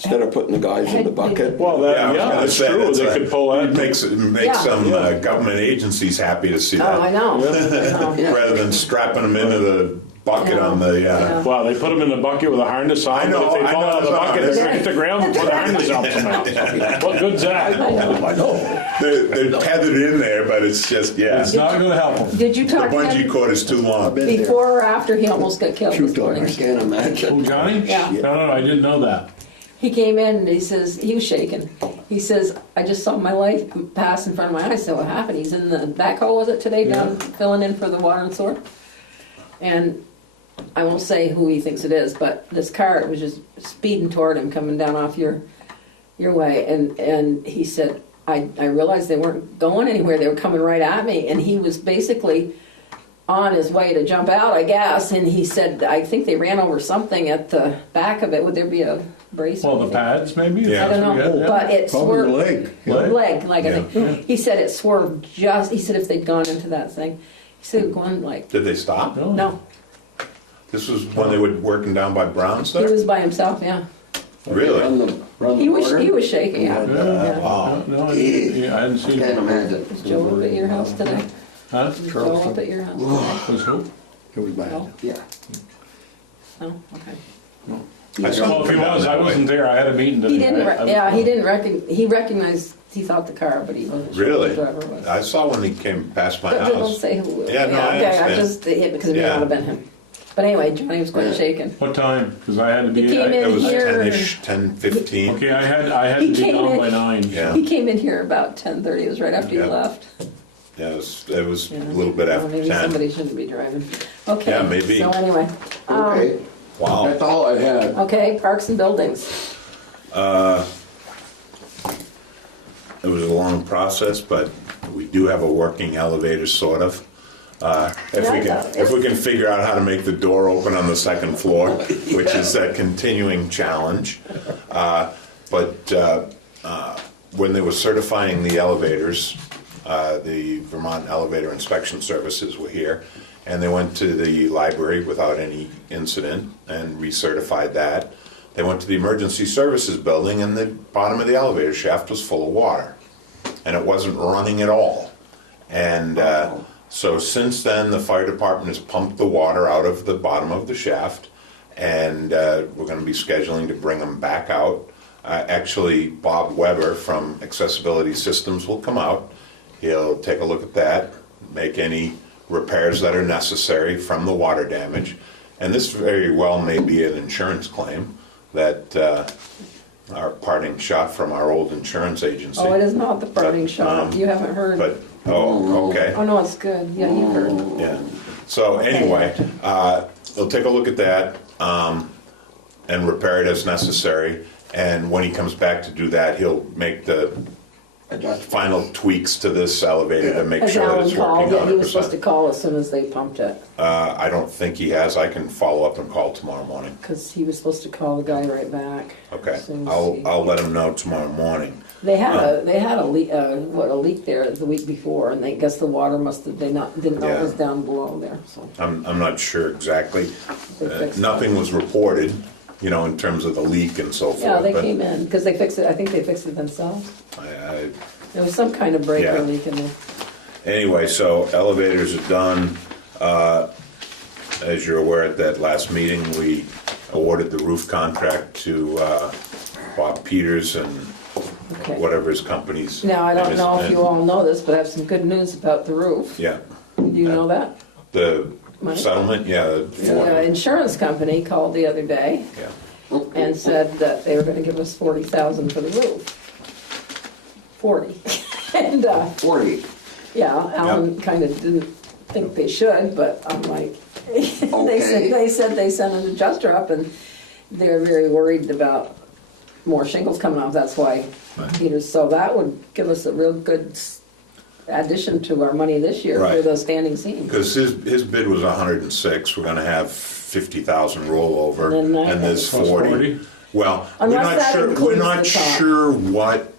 Instead of putting the guys in the bucket. Well, Yeah, I was gonna that's say, true. that's They a- could pull It that. makes Yeah. some government agencies happy to see Oh, I that, know. I know. rather than strapping them into the bucket Yeah. on the, Yeah. Well, they put them in the bucket with a harness on, I know, but if they I fall know, out of the that's bucket, what they're I'm gonna hit the ground and put a harness helps them out. What good's that? I know. they're tethered in there, but it's just, yeah. It's not gonna help them. Did you The talk to bungee him cord is too long. Been there before or after he almost got killed 2 this morning? I can't imagine. Johnny? Yeah. No, I didn't know that. He came in and he says, he was shaking. He says, I just saw my life pass in front of my eyes. I said, what happened? He's in the backhoe, was it today, down filling in for the water and sewer? And I won't say who he thinks it is, but this car was just speeding toward him, coming down off your way. And he said, I realized they weren't going anywhere. They were coming right at me. And he was basically on his way to jump out, I guess. And he said, I think they ran over something at the back of it. Would there be a brace? or Well, the anything? pads maybe? Yeah. I don't know, but it Probably swerved. leg. Leg? Leg, I think. He said it swerved just, he said if they'd gone into that thing, he said going like, Did they stop? no, This was when they were working down by Brown's he there? was by himself, yeah. Really? Run the He was border? shaking, yeah. Yeah. Wow. No, I hadn't seen Can't it. imagine. Was Joe up at your house today? Huh? Was Joe up at your house today? Was who? It was bad. No? Yeah. No, okay. I saw Well, if he them down was, I that way. wasn't there. I had a meeting today. He didn't, I- he didn't he recognized, he thought the car, but he wasn't sure who Really? the driver was. I saw when he came past my Don't house. say who it was. Yeah, no, I okay, I understand. just, because it may Yeah. not have been him. But anyway, Johnny was quite shaken. What time? Because I had to be. He came in It was here. 10-ish, 10:15. Okay, I had He to be came gone in- by 9. Yeah. He came in here about 10:30, it was right after you Yeah. left. Yeah, it was Yeah. a little bit Well, after maybe 10. somebody shouldn't be driving. Okay. Yeah, maybe. So anyway, Okay, Wow. that's all I had. okay, parks and buildings. It was a long process, but we do have a working elevator, sort of. If we can figure out how to make the door open on the second floor, which is a continuing challenge. But when they were certifying the elevators, the Vermont Elevator Inspection Services were here, and they went to the library without any incident and recertified that. They went to the emergency services building, and the bottom of the elevator shaft was full of water, and it wasn't running at all. And so since then, the fire department has pumped the water out of the bottom of the shaft, and we're going to be scheduling to bring them back out. Actually, Bob Weber from Accessibility Systems will come out. He'll take a look at that, make any repairs that are necessary from the water damage. And this very well may be an insurance claim that our parting shot from our old insurance agency. Oh, it is not the parting shot. You haven't heard. But, oh, okay. Oh, no, it's good. Yeah, you've heard. Yeah. So anyway, he'll take a look at that and repair it as necessary. And when he comes back to do that, he'll make the final tweaks to this elevator to make As sure that Alan it's called, working yeah, he was supposed to 100%. call as soon as they pumped it, I don't think he has. I can follow up and call tomorrow morning. because he was supposed to call the guy right back. Okay. as soon as I'll let him know tomorrow morning. They had a leak, a leak there the week before, and they guess the water didn't know it was Yeah. down below there, so. I'm not sure exactly. They fixed it. Nothing was reported, you know, in terms of the leak and so forth. Yeah, they but came in, because they fixed it, I think they fixed it themselves. I- There was some kind of breaker Yeah. leak in there. Anyway, so elevators are done. As you're aware, at that last meeting, we awarded the roof contract to Bob Peters and Okay. whatever his company's. Now, I don't name is. know if And- you all know this, but I have some good news about the roof. Yeah, Do you know that? the Mike? settlement, yeah. The insurance company called the other day Yeah. and said that they were gonna give us 40,000 for the roof. 40. And, 40. yeah, Alan kinda didn't think they should, but I'm like, Okay. they said they sent an adjuster up and they're very worried about more shingles coming off, that's why Peters, so that would give us a real good addition to our money this year for Right. those standing seams. Because his bid was 106, we're gonna have 50,000 rollover, And then and there's Plus 40. 40? Well, we're Unless not that sure, we're includes not the top. sure what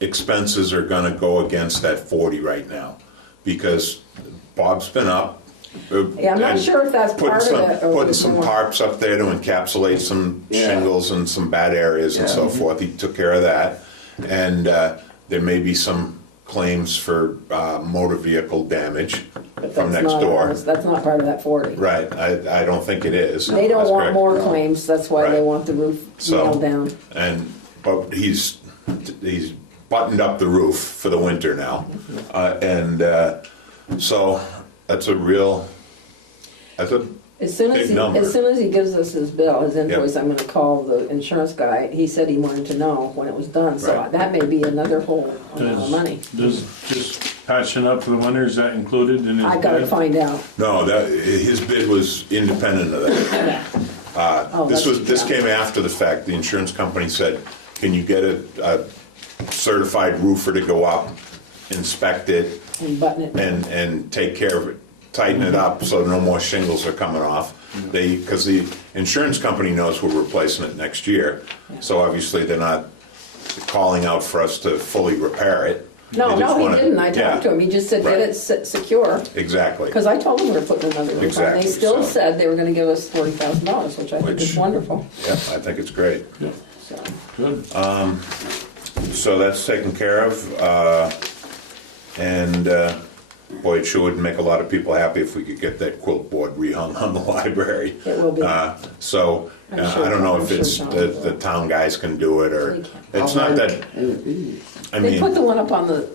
expenses are gonna go against that 40 right now, because Bob's been up. Yeah, I'm not and sure if that's putting part of some- it or Putting some more. tarps up there to encapsulate some Yeah. shingles and some bad areas and so Yeah. forth, he took care of that. And there may be some claims for motor vehicle damage But from that's next not door. ours. That's not part of that 40. Right, I don't think it is. They don't That's want correct. more claims, that's why they Right. want the roof So- nailed down. But he's buttoned up the roof for the winter now. So that's a real, that's a, As soon as Big number. as soon as he gives us his bill, his invoice, I'm gonna call the insurance guy. He said he wanted to know when it was done, so Right. that may be another whole amount of money. Does just patching up for the winter, is that included in his I gotta bid? find out. no, his bid was independent of that. Oh, This came after the fact. The insurance company said, can you get a certified roofer to go up, inspect it, And button it. and take care of it, tighten it up so no more shingles are coming off. Because the insurance company knows we're replacing it next year, so obviously they're not calling out for us to fully repair it. No, They just he wanna- didn't. I yeah, talked to him. He just said, get Right. it secure. Exactly. Because I told them we were putting another roof on. Exactly, They still so- said they were gonna give us $40,000, which I think is Which- wonderful. Yeah, I think it's great. So, Good. So that's taken care of. And boy, it sure would make a lot of people happy if we could get that quilt board rehung on the library. It will be. So I'm sure I don't know Tom- if I'm it's sure Tom will. the town guys can do it or, They can. it's not that, I They put mean, the one up on the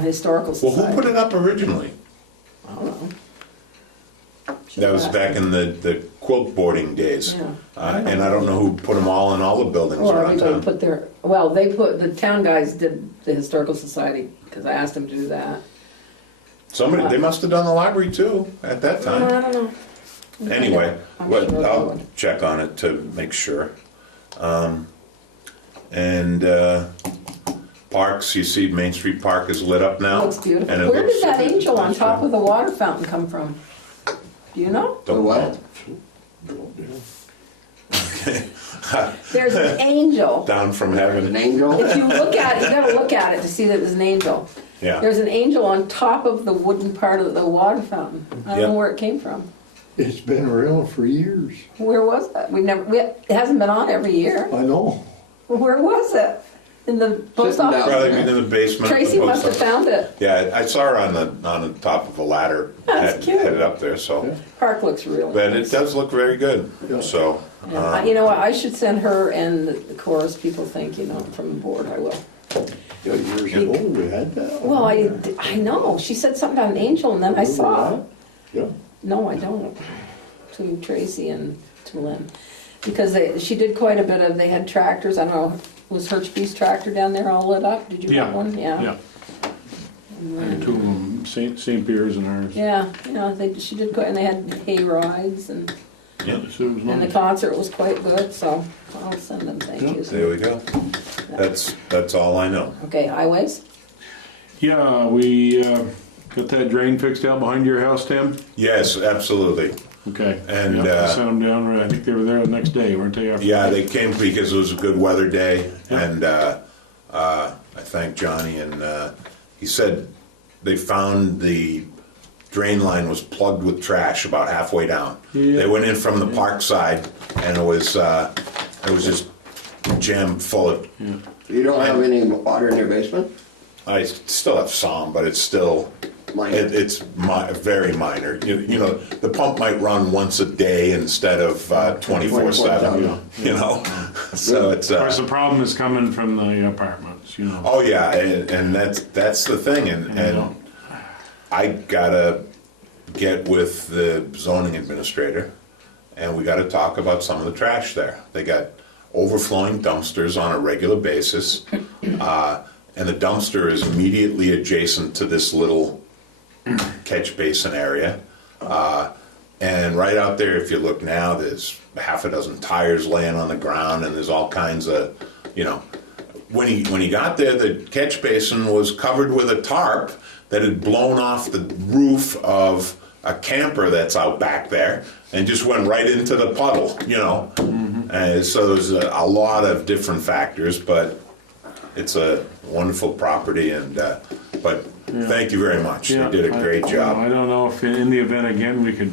historical well, society. who put it up originally? I don't know. That was back in the quilt boarding days. Yeah. And I don't know who put them all in all the buildings Or around everybody town. put their, well, the town guys did the historical society, because I asked them to do that. Somebody, they must have done the library too at that I time. don't know. Anyway, I'm sure they I'll would. check on it to make sure. Parks, you see Main Street Park is lit up now. Looks beautiful. and it Where did looks- that angel on top of the water fountain come from? Do you know? Don't what? know. There's an angel. down from An heaven. angel? If you look at it, you gotta look at it to see that it's an angel. Yeah. There's an angel on top of the wooden part of the water fountain. I don't know Yeah. where it came from. It's been around for years. Where was it? It hasn't been on every year. I know. Where was it? In the post Sitting down. office? Probably in the basement. of the Tracy post must have office. found it. Yeah, I saw her on the top of a ladder, That's cute. headed up there, so. Park looks really But nice. it does look very good, Yeah. so. Yeah. You know what, I should send her and the chorus people thank you note from the board, I will. Yeah, years ago, we had that. Well, I know, she said something about an angel and then I saw. Yeah. No, I don't. To Tracy and to Lynn. Because she did quite a bit of, they had tractors, I don't know, was Hirschby's tractor down there all lit up? Did you have one? Yeah. And two of them, St. Pierre's and ours. Yeah, she did quite, and they had hay rides and Yeah, So it was the nice. concert was quite good, so I'll send them thank yous. there we go. That's all I know. Okay, highways? Yeah, we got that drain fixed out behind your house, Tim? Yes, absolutely. Okay. And, Yeah, I sent them down, I think they were there the next day, weren't they? after? Yeah, they came because it was a good weather day, Yeah. and I thanked Johnny, and he said they found the drain line was plugged with trash about halfway down. Yeah. They went in from the park side, and it was just jammed full of. You don't have any water in your basement? I still have some, but it's still. Minor. It's very minor. You know, the pump might run once a day instead of 24/7. You know, so it's. Of course, the problem is coming from the apartments, you know. Oh yeah, and that's the thing, and I gotta get with the zoning administrator, and we gotta talk about some of the trash there. They got overflowing dumpsters on a regular basis, and the dumpster is immediately adjacent to this little catch basin area. And right out there, if you look now, there's half a dozen tires laying on the ground, and there's all kinds of, when he got there, the catch basin was covered with a tarp that had blown off the roof of a camper that's out back there and just went right into the puddle, And so there's a lot of different factors, but it's a wonderful property, and but thank you very much. Yeah, They did a great job. I don't know if in the event again, we could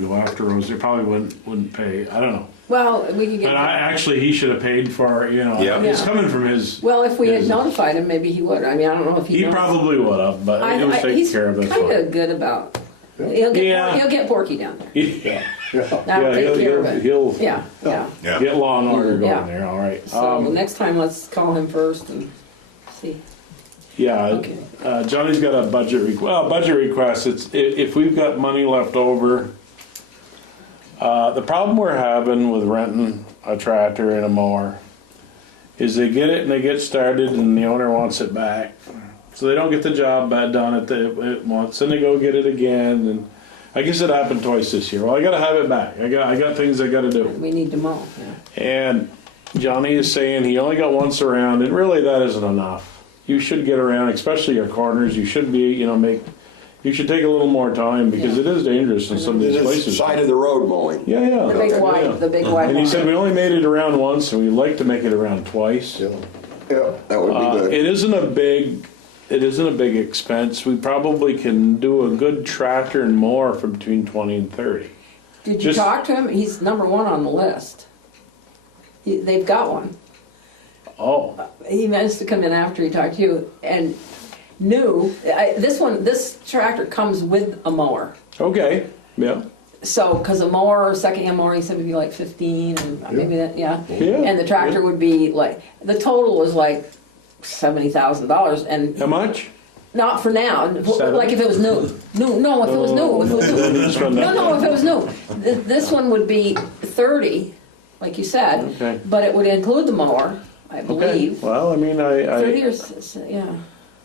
go after Rose, they probably wouldn't pay, I don't know. Well, we could get. But actually, he should have paid for, Yeah. it's coming from his. Well, if we had notified him, maybe he would. I mean, I don't know if he. He knows. probably would have, but it was taken care of, that's He's kind fine. of good about. Yeah. He'll get Porky down there. Yeah, That'll take care of it. he'll Yeah. Yeah. get Law and Order Yeah. going there, all right. So next time, let's call him first and see. Yeah, Okay. Johnny's got a budget request. It's if we've got money left over. The problem we're having with renting a tractor and a mower is they get it and they get started and the owner wants it back, so they don't get the job done at once, and they go get it again. And I guess it happened twice this year. Well, I got to have it back. I got things I got to do. We need to mow. Yeah. And Johnny is saying he only got once around, and really that isn't enough. You should get around, especially your corners. You should be, you should take a little more time because it is dangerous in some of these This places. side of the road mowing. Yeah, yeah. The big Yeah. wide, the big wide. And he one. said we only made it around once, and we'd like to make it around twice. Yeah. Yeah, that would be good. It isn't a big expense. We probably can do a good tractor and mower for between 20 and 30. Did you just- talk to him? He's number one on the list. They've got one. Oh, He managed to come in after he talked to you and this tractor comes with a mower. okay. Yeah. So, because a mower, second-hand mower, he said would be like 15, and maybe that, yeah. Yeah. And the tractor would be like, the total was like $70,000, and How much? not for now. Seven? Like if it was new. No, if it was new. If it was new. This one, No, if it was new. This one would be 30, like you said, Okay. but it would include the mower, I Okay. believe. Well, I mean, 30 or, yeah,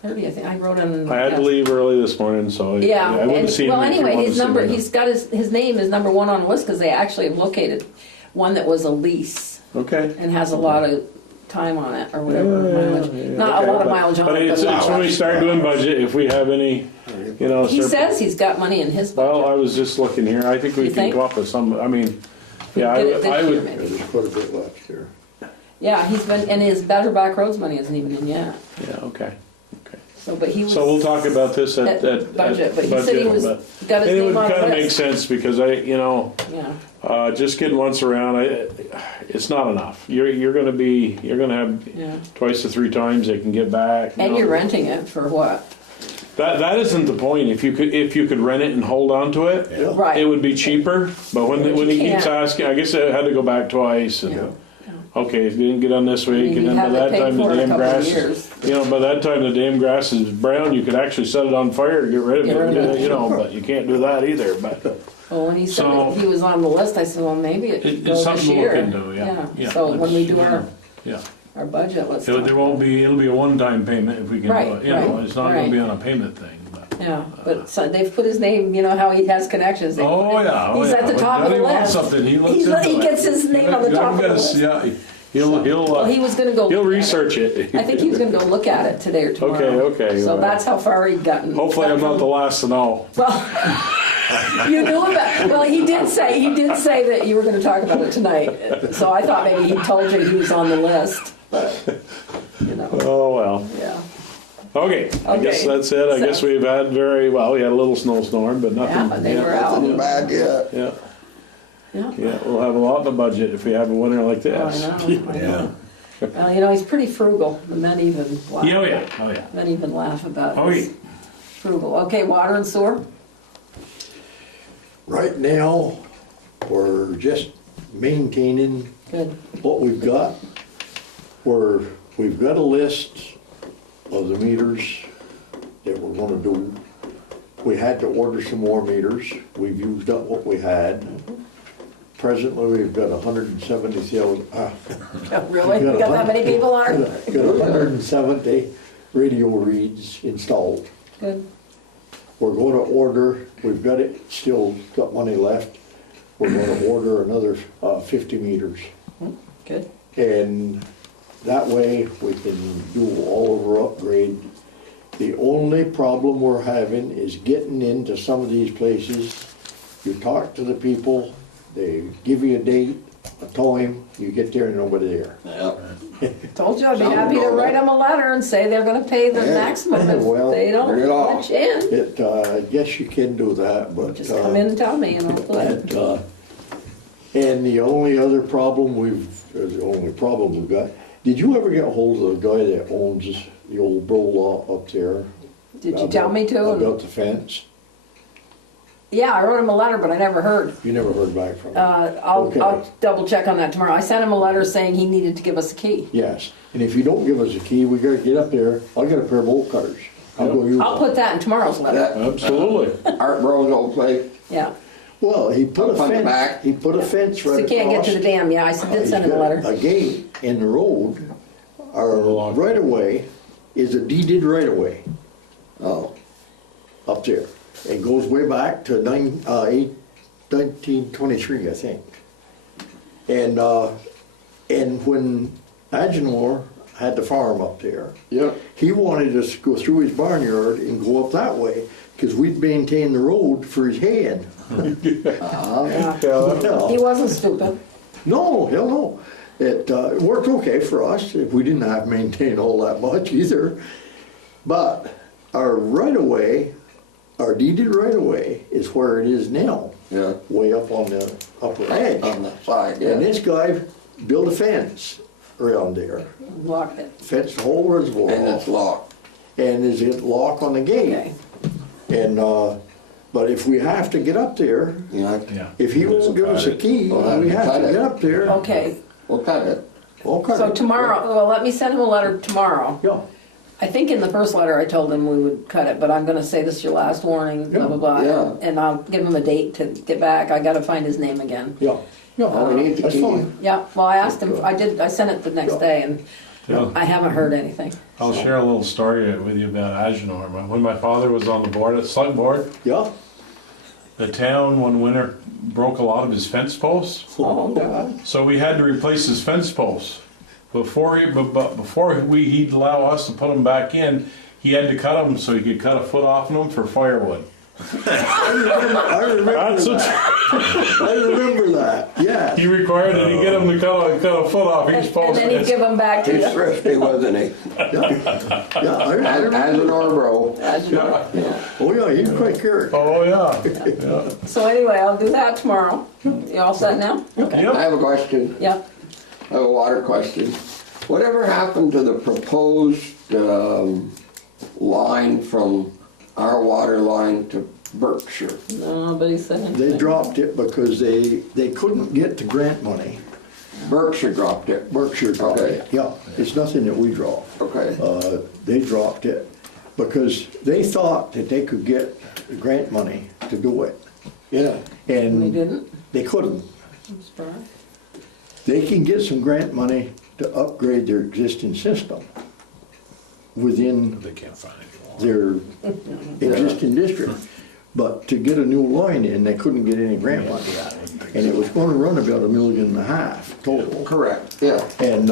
30, I think. I wrote in. I had to leave early this morning, so Yeah, I wouldn't and, see him. well, if he anyway, wanted his to see number, me. he's got his name is number one on the list because they actually have located one that was a lease Okay. and has a lot of time on it or whatever, mileage. Not Okay, a lot of mileage on But it, it's but when we start doing budget, if we have any, he surplus- says he's got money in his Well, budget. I was just looking here. I think we You can think? come up with some. I mean, Yeah, Get it I this year, would, maybe. There's quite a bit left there. Yeah, he's been, and his Better Back Roads money isn't even in yet, yeah, okay. so, but he was. So we'll talk about this at Budget, but he said he was, but- got his And it name would on kind of the make list. sense because Yeah, just getting once around, it's not enough. You're gonna have yeah. twice to 3 times they can get back. And you're renting it for what? That isn't the point. If you could rent it and hold on to it, Yeah. Right. it would be cheaper. But when he keeps can't. asking, I guess I had to go back twice. And, Yeah. okay, it didn't get done this week, you'd and then by have it that paid time the for in a damn couple of grass, years. by that time the damn grass is brown. You could actually set it on fire to get rid of Get rid of it. it. But you can't do that either. But Well, when he said So- that he was on the list, I said, well, maybe it could it's go this something to year. look into. Yeah. So when we do yeah. our budget, let's There talk. won't be. It'll be a one-time payment if we can Right, do it. right, It's not going right. to be on a payment thing. But. Yeah, but so they've put his name, how he has connections. They Oh put it- yeah, He's at the top of the He wants list. something. He looks He into it. gets his name on the top of the list. Yeah, he'll Well, he was gonna go. he'll look at it. research it. I think he was gonna go look at it today or tomorrow. Okay, So well. that's how far he'd gotten. Hopefully, I'm not the last to know. Well, you knew about, well, he did say that you were gonna talk about it tonight. So I thought maybe he told you he was on the list, but, Oh well. yeah. Okay, I guess Okay. that's it. I So- guess we've had we had a little snowstorm, but nothing. Yeah, but they were out. Nothing bad yet. Yeah, Yeah. yeah, we'll have a lot in the budget if we have a winter like Oh, I this. know, I know. Well, he's pretty frugal. The men even laugh. Yeah, oh yeah, oh yeah. Men even laugh about Oh, his yeah. frugal. Okay, water and sewer? Right now, we're just maintaining Good. what we've got. We've got a list of the meters that we're gonna do. We had to order some more meters. We've used up what we had. Presently, we've got 170,000, Really? You got that many people on? got 170 radio reads installed. Good. We're gonna order, we've got it, still got money left. We're gonna order another 50 meters. Good. And that way, we can do all of our upgrade. The only problem we're having is getting into some of these places. You talk to the people, they give you a date, a time, you get there and nobody there. Yeah. Told you I'd be Sounds happy to normal. write them a letter and say they're gonna pay the Yeah. maximum if Well, they don't bring it on. let you in. I guess you can do that, but. Just come in and tell me and I'll do it. But, and the only other problem we've got, did you ever get a hold of the guy that owns the old bro lot up there? Did you tell me to? About the fence? Yeah, I wrote him a letter, but I never heard. You never heard back from him? I'll Okay. double check on that tomorrow. I sent him a letter saying he needed to give us a key. Yes, and if you don't give us a key, we gotta get up there, I got a pair of bolt cutters. I'll go use I'll them. put that in tomorrow's letter. That Absolutely. Art Bros old place. Yeah. Well, he put a Up on the fence, back. he put a fence So right you across. can't get to the dam. Yeah, I did send him a letter. A gate in the road, our right of way is a deeded right of way Oh, up there. It goes way back to 1923, I think. And when Agenor had the farm up there, yeah. he wanted us to go through his barnyard and go up that way, because we'd maintain the road for his head. Yeah. Well, He wasn't stupid. no, hell no. It worked okay for us. We didn't have to maintain all that much either. But our right-of-way, our deeded right-of-way is where it is now, Yeah, way up on the upper edge. on the side, And yeah. this guy built a fence around there, Locked it. fenced the whole reservoir And it's off. locked. And there's a lock on the gate. Okay. And, but if we have to get up there, You know, Yeah. if he won't give us a key, We'll have we to have cut to it. get up there. Okay. we'll cut it. Okay. So tomorrow, well, let me send him a letter tomorrow. Yeah. I think in the first letter I told him we would cut it, but I'm gonna say this is your last warning, blah, blah, blah. Yeah. And I'll give him a date to get back. I gotta find his name again. Yeah, yeah, All we need the that's key. fine. Yeah, well, I asked him, I sent it the next day and Yeah. I haven't heard anything. I'll share a little story with you about Agenor. When my father was on the board at Select Board, Yeah. the town one winter broke a lot of his fence posts, Oh, God. so we had to replace his fence posts. Before he'd allow us to put them back in, he had to cut them so he could cut a foot off of them for firewood. I remember That's what, that. I remember that, yeah. he required that he get him to cut a foot off each And post. then he'd give them back to He's you. thrifty, wasn't he? Yeah, I As remember. an Orbro. Oh, yeah, he's quite character. Oh, yeah. So anyway, I'll do that tomorrow. You all set now? I Yep. have a question. Yep. I have a water question. Whatever happened to the proposed line from our water line to Berkshire? Nobody's saying. They dropped it because they couldn't get the grant money. Berkshire dropped it. Berkshire dropped Okay. it. Yeah, it's nothing that we dropped. Okay. They dropped it because they thought that they could get the grant money to do it. Yeah. And They didn't? they couldn't. I'm surprised. They can get some grant money to upgrade their existing system within They can't find it. their existing district. But to get a new line in, they couldn't get any grant money. And it was gonna run about $1.5 million total. Correct, yeah. And,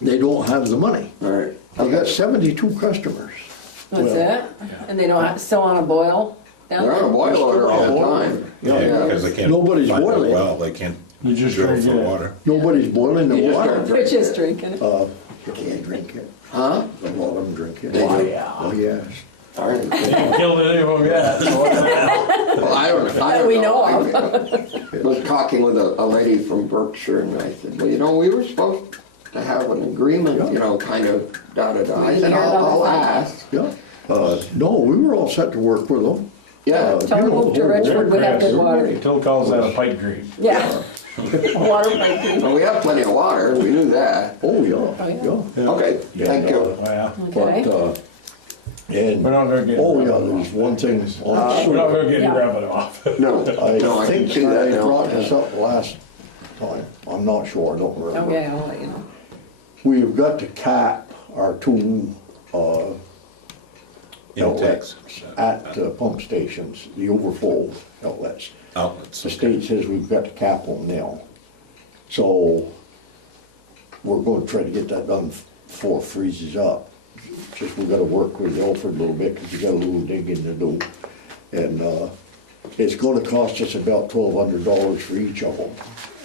they don't have the money. All right. They got 72 customers. That's Well, it? And they don't, still on a boil down They're on a there? boil order all the time. Yeah, because they can't Nobody's find a boiling. well, they can't You just drill drink for it. water. Nobody's boiling the You just water. don't They're just drinking it. You can't drink it. Huh? A lot of them drink it. They do. Oh, yes. All right. Killed any of them yet. So what's that? Well, I don't know. That we know of. I was talking with a lady from Berkshire and I said, well, you know, we were supposed to have an agreement, you know, kind of da-da-da. I said, I'll ask. Yeah. No, we were all set to work with them. Yeah. Tell them move to Richford, we have good water. Till calls that a pipe dream. Yeah. Water pipe. Well, we have plenty of water, we knew that. Oh, yeah, Oh, yeah. yeah. Okay, thank you. Yeah. Okay. But, and, We're not gonna get. oh, yeah, there's one thing We're on not sewer. gonna get Yeah. any revenue off. No, no, I I can think see that I now. brought this up last time. I'm not sure, I don't remember. Okay, I'll let you know. We've got to cap our two, outlets Intakes. at pump stations, the overflow outlets. Outlets. The state says we've got to cap them now. So we're gonna try to get that done before it freezes up. Just we gotta work with Alfred a little bit, cause you got a little digging to do. And, it's gonna cost us about $1,200 for each of them.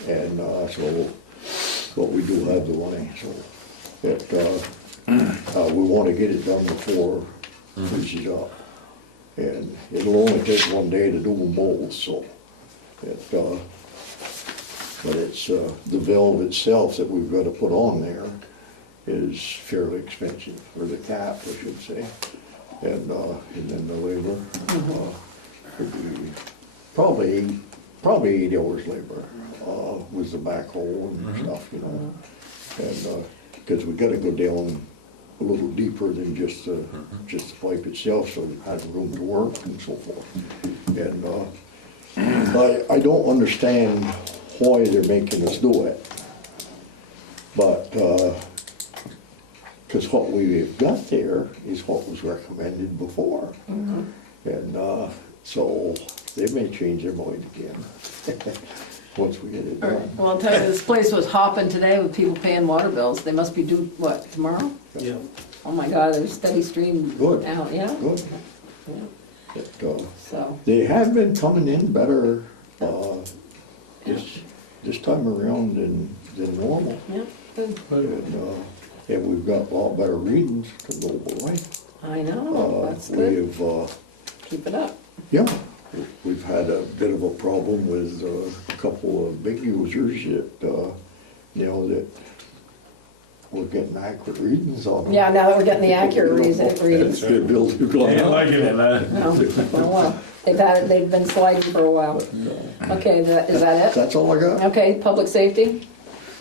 And, so, but we do have the money, so that, we wanna get it done before it freezes up. And it'll only take one day to do them both, so it, but it's, the valve itself that we've gotta put on there is fairly expensive, or the cap, I should say. And then the labor, would be probably 8 hours labor, with the backhoe and stuff, you know. And, cause we gotta go down a little deeper than just the pipe itself, so it has room to work and so forth. And, I don't understand why they're making us do it. But, cause what we've got there is what was recommended before. And, so they may change their mind again, once we get it All right. done. Well, I'll tell you, this place was hopping today with people paying water bills. They must be due, what, tomorrow? Yeah. Oh my God, there's steady stream Good. out, yeah? Good. Yeah. But, So, they have been coming in better, this time around than normal. yeah, good. And we've got a lot better readings to go by. I know, that's good. We've, Keep it up. yeah, we've had a bit of a problem with a couple of big users that, that we're getting accurate readings on them. Yeah, now that we're getting the accurate readings. Their bills have gone Ain't up. liking it, man. No, for a while. They've been sliding for a while. Okay, is that it? That's all I got. Okay, public safety?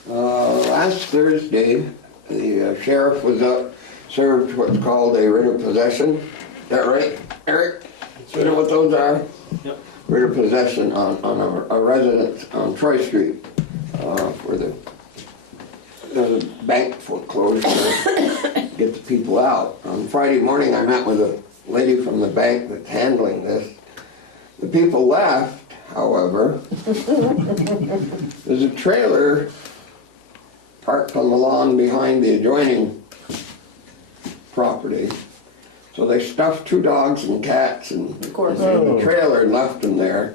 Last Thursday, the sheriff was up, served what's called a writ of possession. Is that right, Eric? You know what those are? Yep. Writ of possession on a residence on Troy Street, for there's a bank foreclosure to get the people out. On Friday morning, I met with a lady from the bank that's handling this. The people left, however. There's a trailer parked on the lawn behind the adjoining property. So they stuffed 2 dogs and cats and Of course. in the trailer and left them there.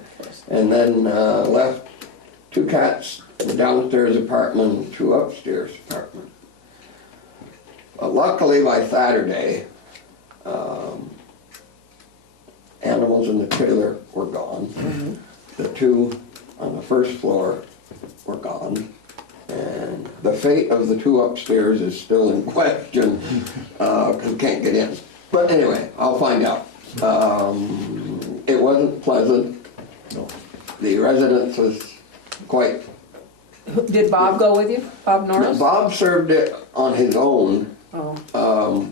And then left 2 cats in the downstairs apartment and 2 upstairs apartment. Luckily by Saturday, animals in the trailer were gone. The 2 on the first floor were gone. And the fate of the 2 upstairs is still in question, because we can't get in. But anyway, I'll find out. It wasn't pleasant. No. The residence was quite... Did Bob go with you? Bob Norris? Bob served it on his own, Oh,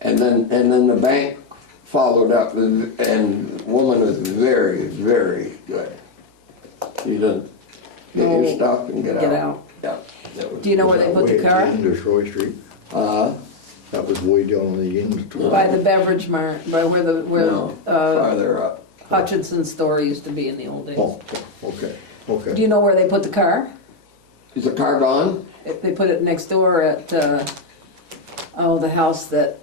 and then the bank followed up, and the woman was very, very good. She didn't get your stuff and get out. Get out. Yeah. that was- Do you know where they put the Way at car? end of Shore Street. That was way down on the end. By the beverage mart, by where No, farther up. Hutchinson's store used to be in the old days. Oh, okay, okay. Do you know where they put the car? Is the car gone? If they put it next door at, the house that,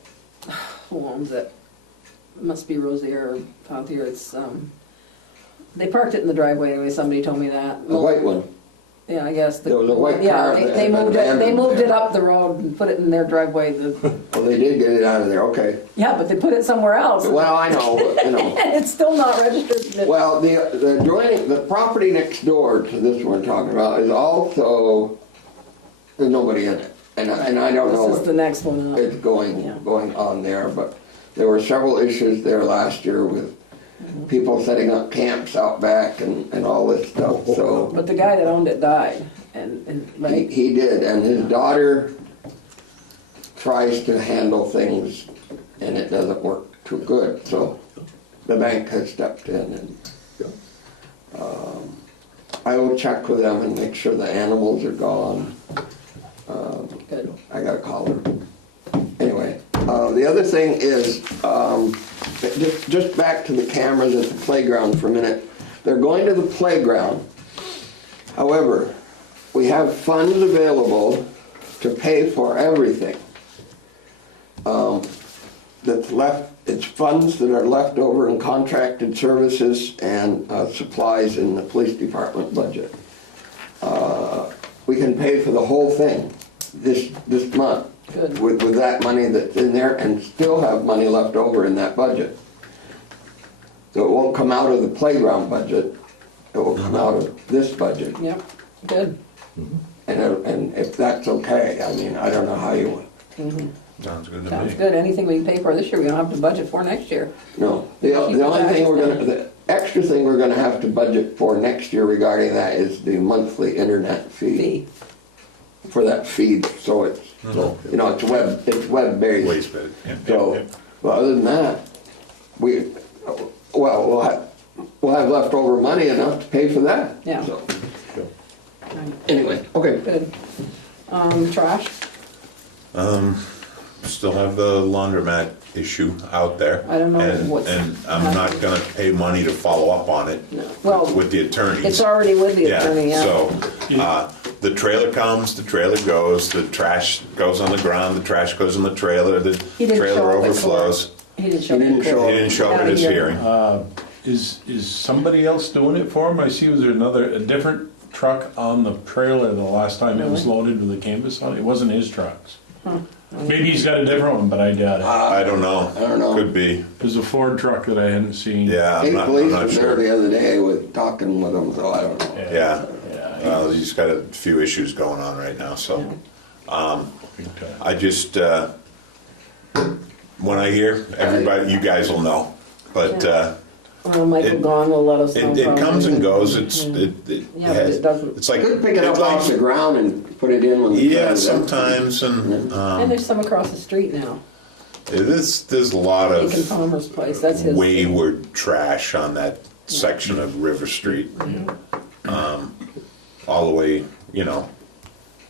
who owns it? It must be Rosier or Pontier, it's, they parked it in the driveway anyway, somebody told me that. The white one. Yeah, I guess. There was a white Yeah, car they- that they had been moved it, they abandoned moved there. it up the road and put it in their driveway. Well, they did get it out of there, okay. Yeah, but they put it somewhere else. Well, I know, but, you know. It's still not registered. Well, the property next door to this one we're talking about is also, there's nobody in it. And I don't know This is the what next one up. it's going on there, but there were several issues there last year with people setting up camps out back and all this stuff, so. But the guy that owned it died, and right? He did, and his daughter tries to handle things, and it doesn't work too good, so the bank has stepped in, and I will check with them and make sure the animals are gone. Good. I gotta call her. Anyway, the other thing is, just back to the cameras at the playground for a minute. They're going to the playground. However, we have funds available to pay for everything. That's left, it's funds that are left over in contracted services and supplies in the police department budget. We can pay for the whole thing this month. Good. With that money that's in there and still have money left over in that budget. So it won't come out of the playground budget, it will come out of this budget. Yep, good. And if that's okay, I mean, I don't know how you want. Sounds good to Sounds me. good. Anything we can pay for this year, we don't have to budget for next year. No, the only thing the extra thing we're gonna have to budget for next year regarding that is the monthly internet fee. For that feed, so it's, you know, it's web-based. Waste bed. Yeah, So, yeah, yeah. well, other than that, we'll have leftover money enough to pay for that. Yeah. So, anyway, okay. Good. Trash? Still have the laundromat issue out there. I don't know and- what's And I'm not gonna pay money to follow up on it Well, with the attorneys. it's already with the attorney, yeah. So, the trailer comes, the trailer goes, the trash goes on the ground, the trash goes in the trailer, the He didn't show trailer up at overflows. He didn't show He didn't up. show He didn't show up at his hearing. Is somebody else doing it for him? I see was there a different truck on the trailer the last time it was loaded with the canvas on it? It wasn't his trucks. Maybe he's got a different one, but I doubt it. I don't know. I don't know. Could be. There's a Ford truck that I hadn't seen. Yeah, I'm State not police was there sure. the other day talking with them, so I don't know. Yeah. Yeah. Well, he's got a few issues going on right now, so. Big time. I just, when I hear, everybody, you guys will know. But Well, Michael Gahn will let us know. it comes and probably. goes. It Yeah, but has, it doesn't. it's like. Could pick it up off the ground and put it in when the. Yeah, sometimes, and And there's some across the street now. there's a lot Aiken of Palmer's place, that's his. wayward trash on that section of River Street. All the way, you know,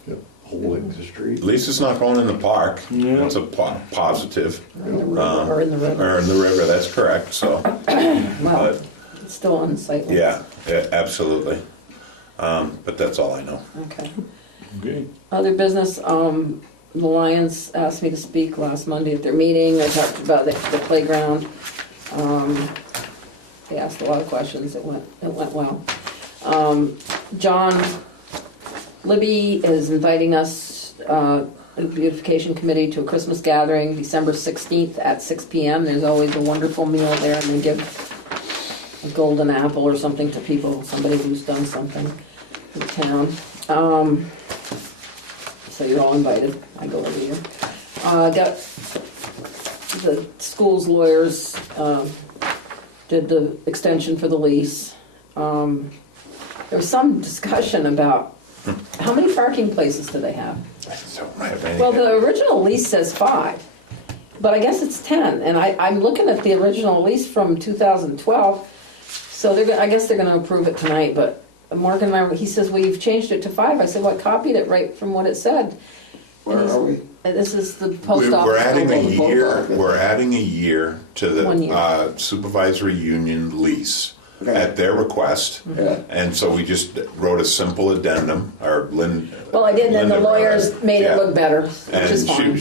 Yep, whole length of the street. at least it's not going in the park. Yeah. That's a positive. Or in the river, or in the river. Or in the river, that's correct, so, Well, but, it's still unsightly. yeah, absolutely. But that's all I know. Okay. Okay. Other business, the Lions asked me to speak last Monday at their meeting. I talked about the playground. They asked a lot of questions. It went well. John Libby is inviting us, the beautification committee, to a Christmas gathering December 16th at 6 p.m. There's always a wonderful meal there, and they give a golden apple or something to people, somebody who's done something in town. So you're all invited. I go every year. Got the school's lawyers did the extension for the lease. There was some discussion about how many parking places do they have? I don't have any. Well, the original lease says 5, but I guess it's 10. And I'm looking at the original lease from 2012, so I guess they're going to approve it tonight. But Mark and I, he says, well, you've changed it to 5. I said, well, I copied it right from what it said. Where are we? This is the post office. We're adding a building. year, we're adding a year to 1 year. the supervisory union lease Okay. at their request. Yeah. And so we just wrote a simple addendum, or Well, I did, and the lawyers made it look better, which is fine.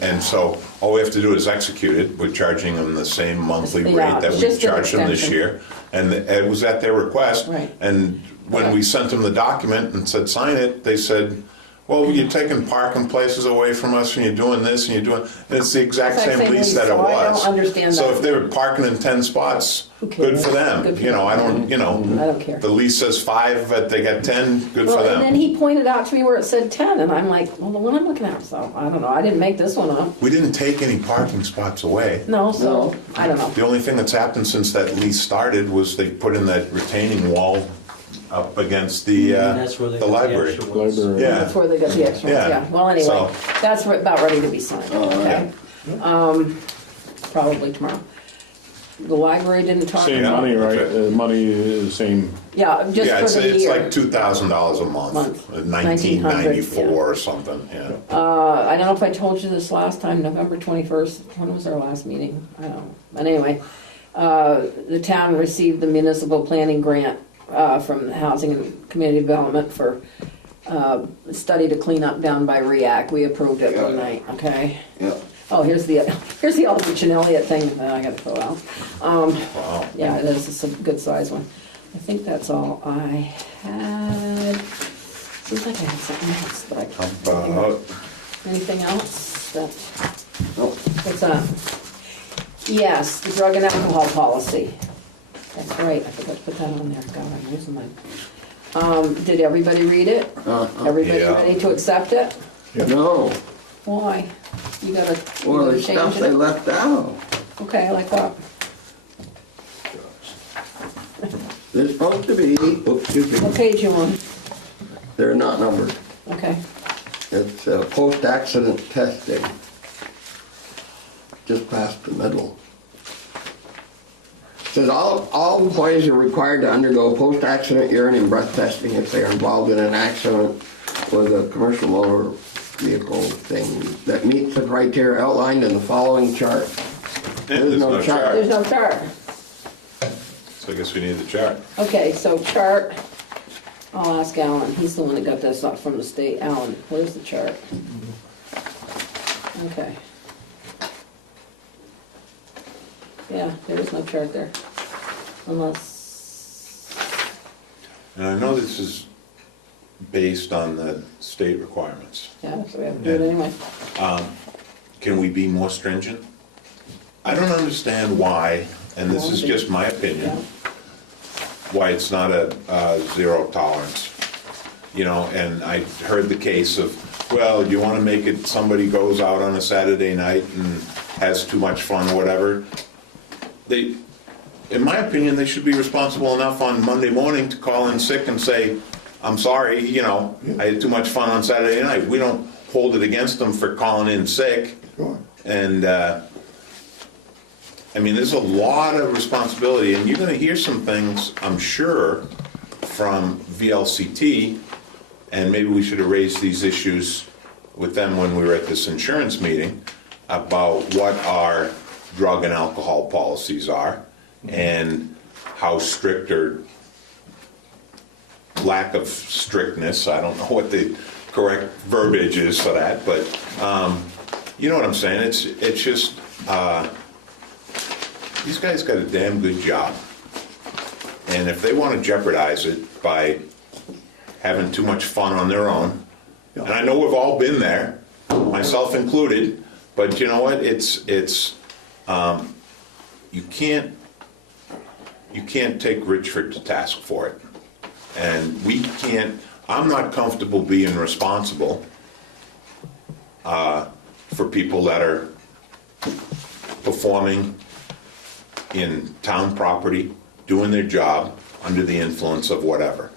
And so all we have to do is execute it. We're charging them the same monthly Yeah, rate that it's we just an charged them this extension. year. And it was at their request. Right. And when Okay. we sent them the document and said, sign it, they said, well, you're taking parking places away from us, and you're doing this, and you're doing, and it's the exact same lease that it so I was. don't understand So that. if they were parking in 10 spots, Who good cares? for them. Good for You know, I them. don't, I don't care. The lease says 5, but they got 10, good for Well, them. and then he pointed out to me where it said 10, and I'm like, well, the one I'm looking at, so I don't know. I didn't make this one up. We didn't take any parking spots away. No, so No. I don't know. The only thing that's happened since that lease started was they put in that retaining wall up against the And that's where they got the library. extra ones. Library. Yeah. That's where they got the extra ones, Yeah. yeah. Well, anyway, So- that's about ready to be signed, okay? Probably tomorrow. The library didn't talk. Same Yeah, money, right? okay. Money is the same. Yeah, just Yeah, for the it's year. like $2,000 a month, Month. 1994 yeah. or something, yeah. I don't know if I told you this last time, November 21st, when was our last meeting? I don't know. But anyway, the town received the municipal planning grant from the Housing and Community Development for a study to clean up down by REAC. We approved it one night, okay? Yeah. Oh, here's the Aldrich and Elliott thing that I gotta throw out. Wow. Yeah, it is, it's a good size one. I think that's all I had. Seems like I had something else, but I can't. About Anything else? That, Nope. what's that? Yes, the drug and alcohol policy. That's right, I forgot to put that on there. God, I'm losing my. Did everybody read it? Everybody Yeah. ready to accept it? No, Why? You gotta well, the change stuff they it? left out. Okay, like what? They're supposed to be, oops, excuse What me, page you on? they're not numbered. Okay. It's post-accident testing. Just past the middle. Says all employees are required to undergo post-accident urine and breath testing if they are involved in an accident with a commercial motor vehicle thing that meets the criteria outlined in the following chart. There's no chart. There's no chart. So I guess we need the chart. Okay, so chart, I'll ask Alan, he's the one that got this up from the state. Alan, where's the chart? Okay. Yeah, there is no chart there, unless, And I know this is based on the state requirements. yeah, so we have to do it anyway. Can we be more stringent? I don't understand why, and this is just my opinion, Yeah. why it's not a zero tolerance. You know, and I heard the case of, well, you want to make it, somebody goes out on a Saturday night and has too much fun or whatever. They, in my opinion, they should be responsible enough on Monday morning to call in sick and say, I'm sorry, you know, I had too much fun on Saturday night. We don't hold it against them for calling in sick. Sure. And, I mean, there's a lot of responsibility, and you're gonna hear some things, I'm sure, from VLCT, and maybe we should have raised these issues with them when we were at this insurance meeting, about what our drug and alcohol policies are, and how strict or lack of strictness, I don't know what the correct verbiage is for that, but, you know what I'm saying? It's just, these guys got a damn good job. And if they want to jeopardize it by having too much fun on their own, and I know we've all been there, myself included, but you know what, you can't take Richford to task for it. And we can't, I'm not comfortable being responsible for people that are performing in town property, doing their job under the influence of whatever.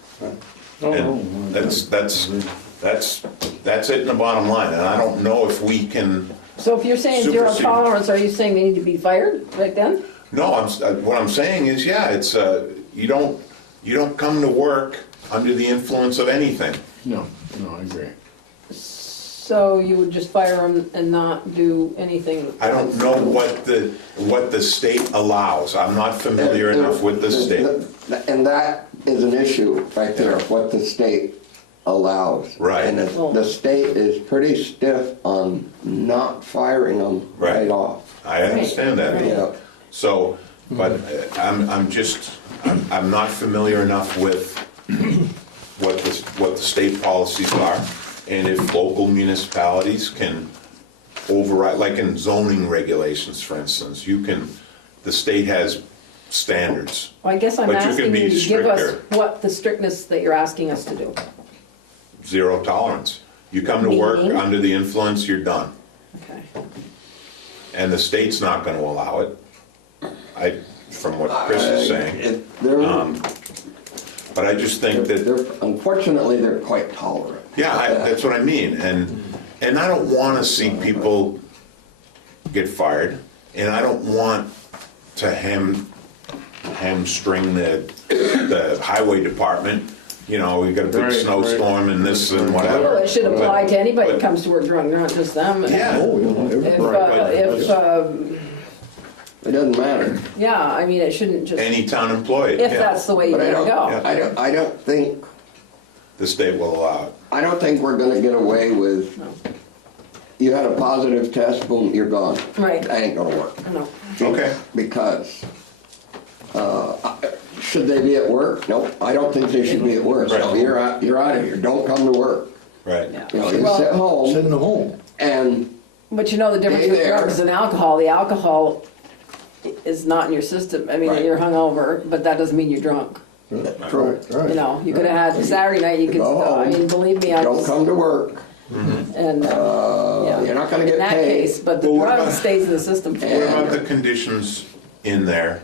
And that's it in the bottom line, and I don't know if we can. So if you're saying zero supersede. tolerance, are you saying they need to be fired right then? No, what I'm saying is, yeah, it's, you don't come to work under the influence of anything. No, I agree. So you would just fire them and not do anything? I don't know what the state allows. I'm not familiar enough with the state. And that is an issue right there, what the state allows. Right. And the state is pretty stiff on not firing them right off. I understand that. Yeah. So, but I'm not familiar enough with what the state policies are, and if local municipalities can override, like in zoning regulations, for instance, the state has standards. Well, I guess I'm But you can asking be you to give us stricter. what the strictness that you're asking us to do. Zero tolerance. You come to work Meaning? under the influence, you're done. Okay. And the state's not gonna allow it, from what Chris is saying. But I just think that, Unfortunately, they're quite tolerant. yeah, that's what I mean, and I don't wanna see people get fired, and I don't want to hamstring the highway department. You know, we got a big Right, snowstorm and this and whatever. Well, it should apply to anybody that but- comes to work drunk, not just them. Yeah. Oh, you know, If, It doesn't matter. yeah, I mean, it shouldn't just, Any town employee, if yeah, that's the way you But gotta go. I don't think, the state will allow it. I don't think we're gonna get away with, you had a positive test, boom, you're gone. Right. That ain't gonna work. No. Okay. Because, should they be at work? Nope, I don't think they should be at work. So Right. you're out of here, don't come to work. Right. Yeah. You know, you Well, sit Sit home in the home. and, But you know the difference Hey with there. drugs and alcohol. The alcohol is not in your system. I mean, Right. you're hungover, but that doesn't mean you're drunk. true, You know, you could have had Saturday night, you could, Go I home. mean, believe me, I don't was, come to work. and, yeah. You're not gonna In get that paid. case, but the Well, what drug about- stays in the system for What you. about the conditions in there?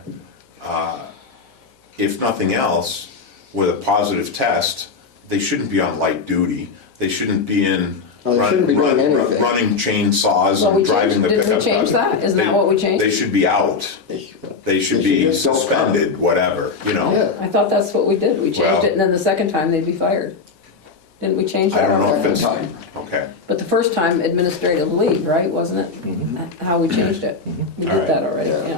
If nothing else, with a positive test, they shouldn't be on light duty. They shouldn't be in No, they shouldn't be doing anything. running chainsaws Well, we and driving changed- the didn't we pickup change truck. that? Isn't that what we changed? They should be out. They should be just don't come. suspended, whatever, you know? Yeah. I thought that's what we did. We changed Well- it, and then the second time they'd be fired. Didn't we change I that? don't know if Second it's, time. okay. But the first time, administrative leave, right, wasn't it? How we changed it. We All did right. that already, Yeah. yeah.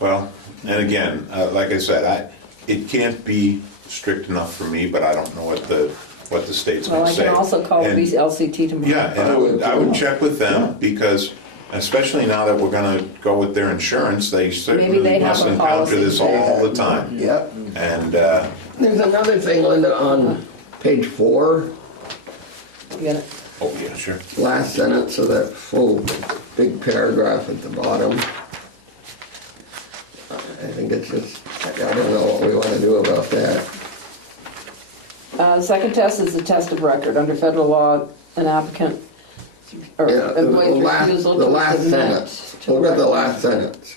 Well, and again, like I said, it can't be strict enough for me, but I don't know what the state's Well, gonna I say. can also call And- VLCT tomorrow. Yeah, and I would check with them, because especially now that we're gonna go with their insurance, they Maybe certainly they have must a encounter policy. this all the time. Yep. And, There's another thing, Linda, on page 4, You get it? oh, yeah, sure. last sentence of that full big paragraph at the bottom. I think it's just, I don't know what we want to do about that. The second test is the test of record. Under federal law, an applicant or Yeah, the employee's last, refusal the to last submit sentence. to Look at the record. last sentence.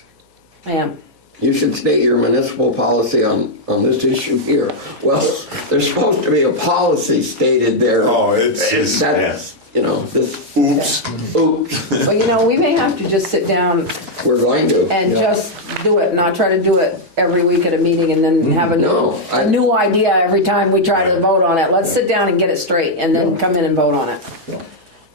I am. You should state your municipal policy on this issue here. Well, there's supposed to be a policy stated there. Oh, it's That's, you know, this, Oops. oops, Well, you know, we may have to just sit down we're going to. and just do it, not try to do it every week at a meeting and then have No, a new idea every time we try to vote on it. Let's sit down and get it straight and then come in and vote on it.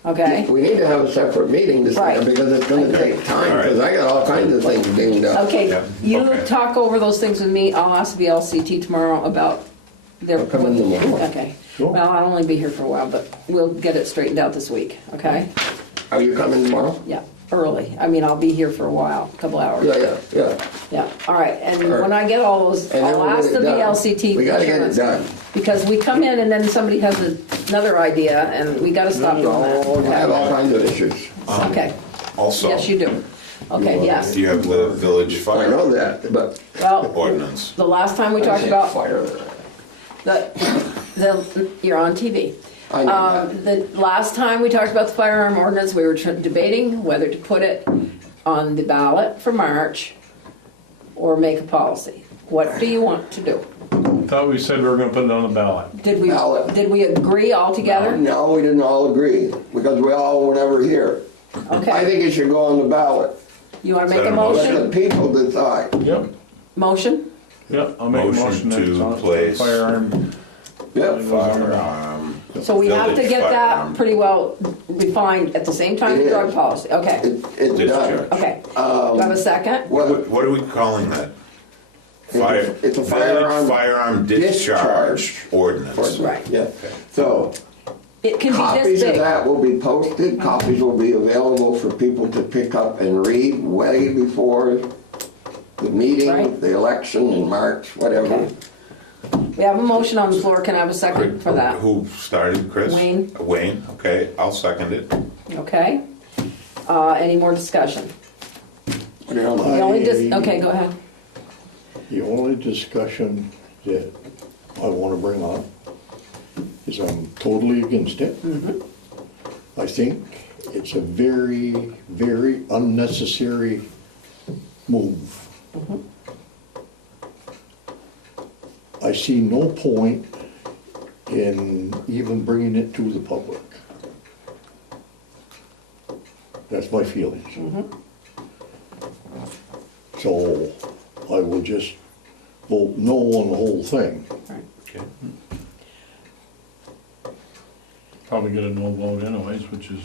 Okay? We need to have a separate meeting this Right. time because it's gonna take time, because I got all kinds of things being done. Okay, Yep. you Okay. talk over those things with me. I'll ask VLCT tomorrow about They're- I'll come in the morning. Okay. Sure. Well, I'll only be here for a while, but we'll get it straightened out this week, okay? Are you coming tomorrow? Yeah, early. I mean, I'll be here for a while, a couple hours. Yeah. Yeah, all right, and All right. when I get all those, And then I'll we'll ask get the it done. VLCT. We gotta get it insurance, done. Because we come in and then somebody has another idea, and we gotta stop doing Oh, I have that. all kinds of issues. Okay, Also, yes, you do. Okay, yes. you have the village I fire know that, but. Well, ordinance. the last time we talked about, Fire. you're on TV. I know that. The last time we talked about the firearm ordinance, we were debating whether to put it on the ballot for March or make a policy. What do you want to do? Thought we said we were gonna put it on the ballot. Did we Ballot. agree all together? No, we didn't all agree, because we all were never here. I Okay, think it should go on the ballot. you wanna Is make that a a motion? Let the people decide. Yep, Motion? yep, I'll make a Motion motion that to it's on place- firearm. Yep. Firearm. So we have to Village get that firearm pretty well refined at the same time It the is. drug policy. Okay, It's Discharge. done. okay. Do I have a second? What are we calling that? Fire. It's a Village firearm firearm discharge ordinance. Right. Yeah, so It can be copies this of big. that will be posted, copies will be available for people to pick up and read way before the meeting, Right. the election in March, whatever. Okay. We have a motion on the floor. Can I have a second for that? Who started, Chris? Wayne. Wayne, okay, I'll second it. Okay. Any more discussion? You know, The only okay, go ahead. The only discussion that I want to bring up is I'm totally against it. I think it's a very, very unnecessary move. I see no point in even bringing it to the public. That's my feelings. So I will just vote no on the whole thing. Okay. Probably get a no vote anyways, which is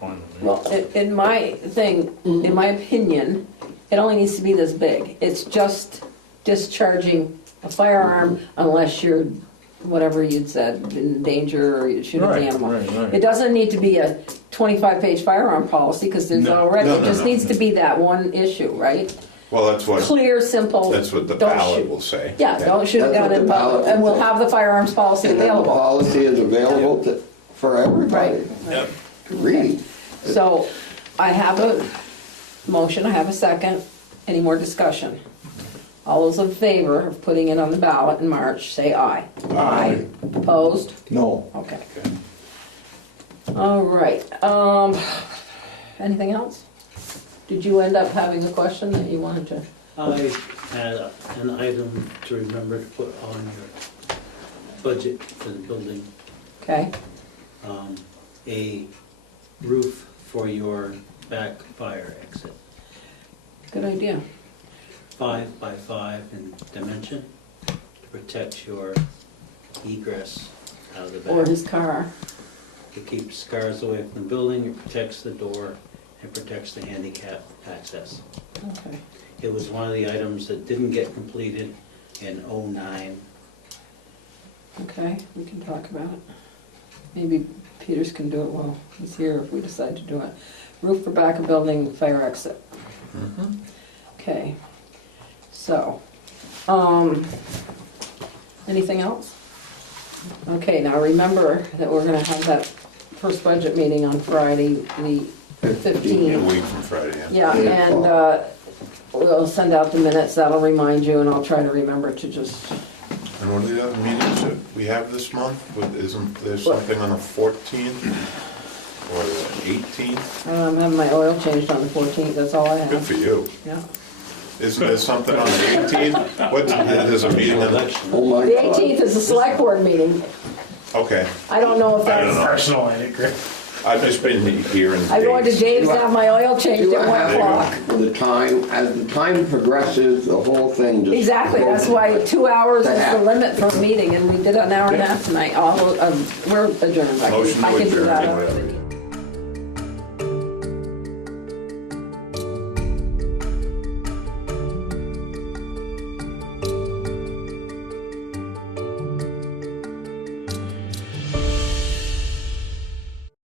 fine with me. Well, in my thing, in my opinion, it only needs to be this big. It's just discharging a firearm unless you're, whatever you'd said, in danger or you shoot an Right, animal. right. It doesn't need to be a 25-page firearm policy, because there's No. already, No, it no, just no. needs to be that one issue, right? Well, that's what Clear, simple. the don't ballot shoot. will say. Yeah, don't shoot a That's gun what in the public, ballot and we'll will say. have the firearms policy And then the available. policy is available for everybody Right. Yep. to read. So I have a motion, I have a second. Any more discussion? All those in favor of putting it on the ballot in March, say aye. Aye. Opposed? No, Okay. All right, anything else? Did you end up having a question that you wanted to? I had an item to remember to put on your budget for the building, Okay, a roof for your back fire exit, good idea. 5 by 5 in dimension, to protect your egress out of the back. Or his car. It keeps cars away from the building, it protects the door, it protects the handicap access. Okay. It was one of the items that didn't get completed in '09. Okay, we can talk about it. Maybe Peters can do it while he's here if we decide to do it. Roof for back of building, fire exit. Okay, so, anything else? Okay, now remember that we're gonna have that first budget meeting on Friday, the A 15th. week from Friday, yeah. Yeah, and we'll send out the minutes, that'll remind you, and I'll try to remember to just, And what are the other meetings that we have this month? Isn't there something on the 14th or the 18th? I'm having my oil changed on the 14th, that's all I Good have. for you. Yeah. Isn't there something on the 18th? There's a meeting on the, Election. Oh my The God. 18th is the select board meeting. okay. I don't know if I don't that's, know. Personally, I've just been hearing I'm going to dates. Dave's to have my oil changed See at what 1 happens o'clock. with the time, as the time progresses, the whole thing just. Exactly, that's why 2 hours is the limit for a meeting, and we did an hour and a half tonight. We're adjourned. Motion I to can do adjourn. that.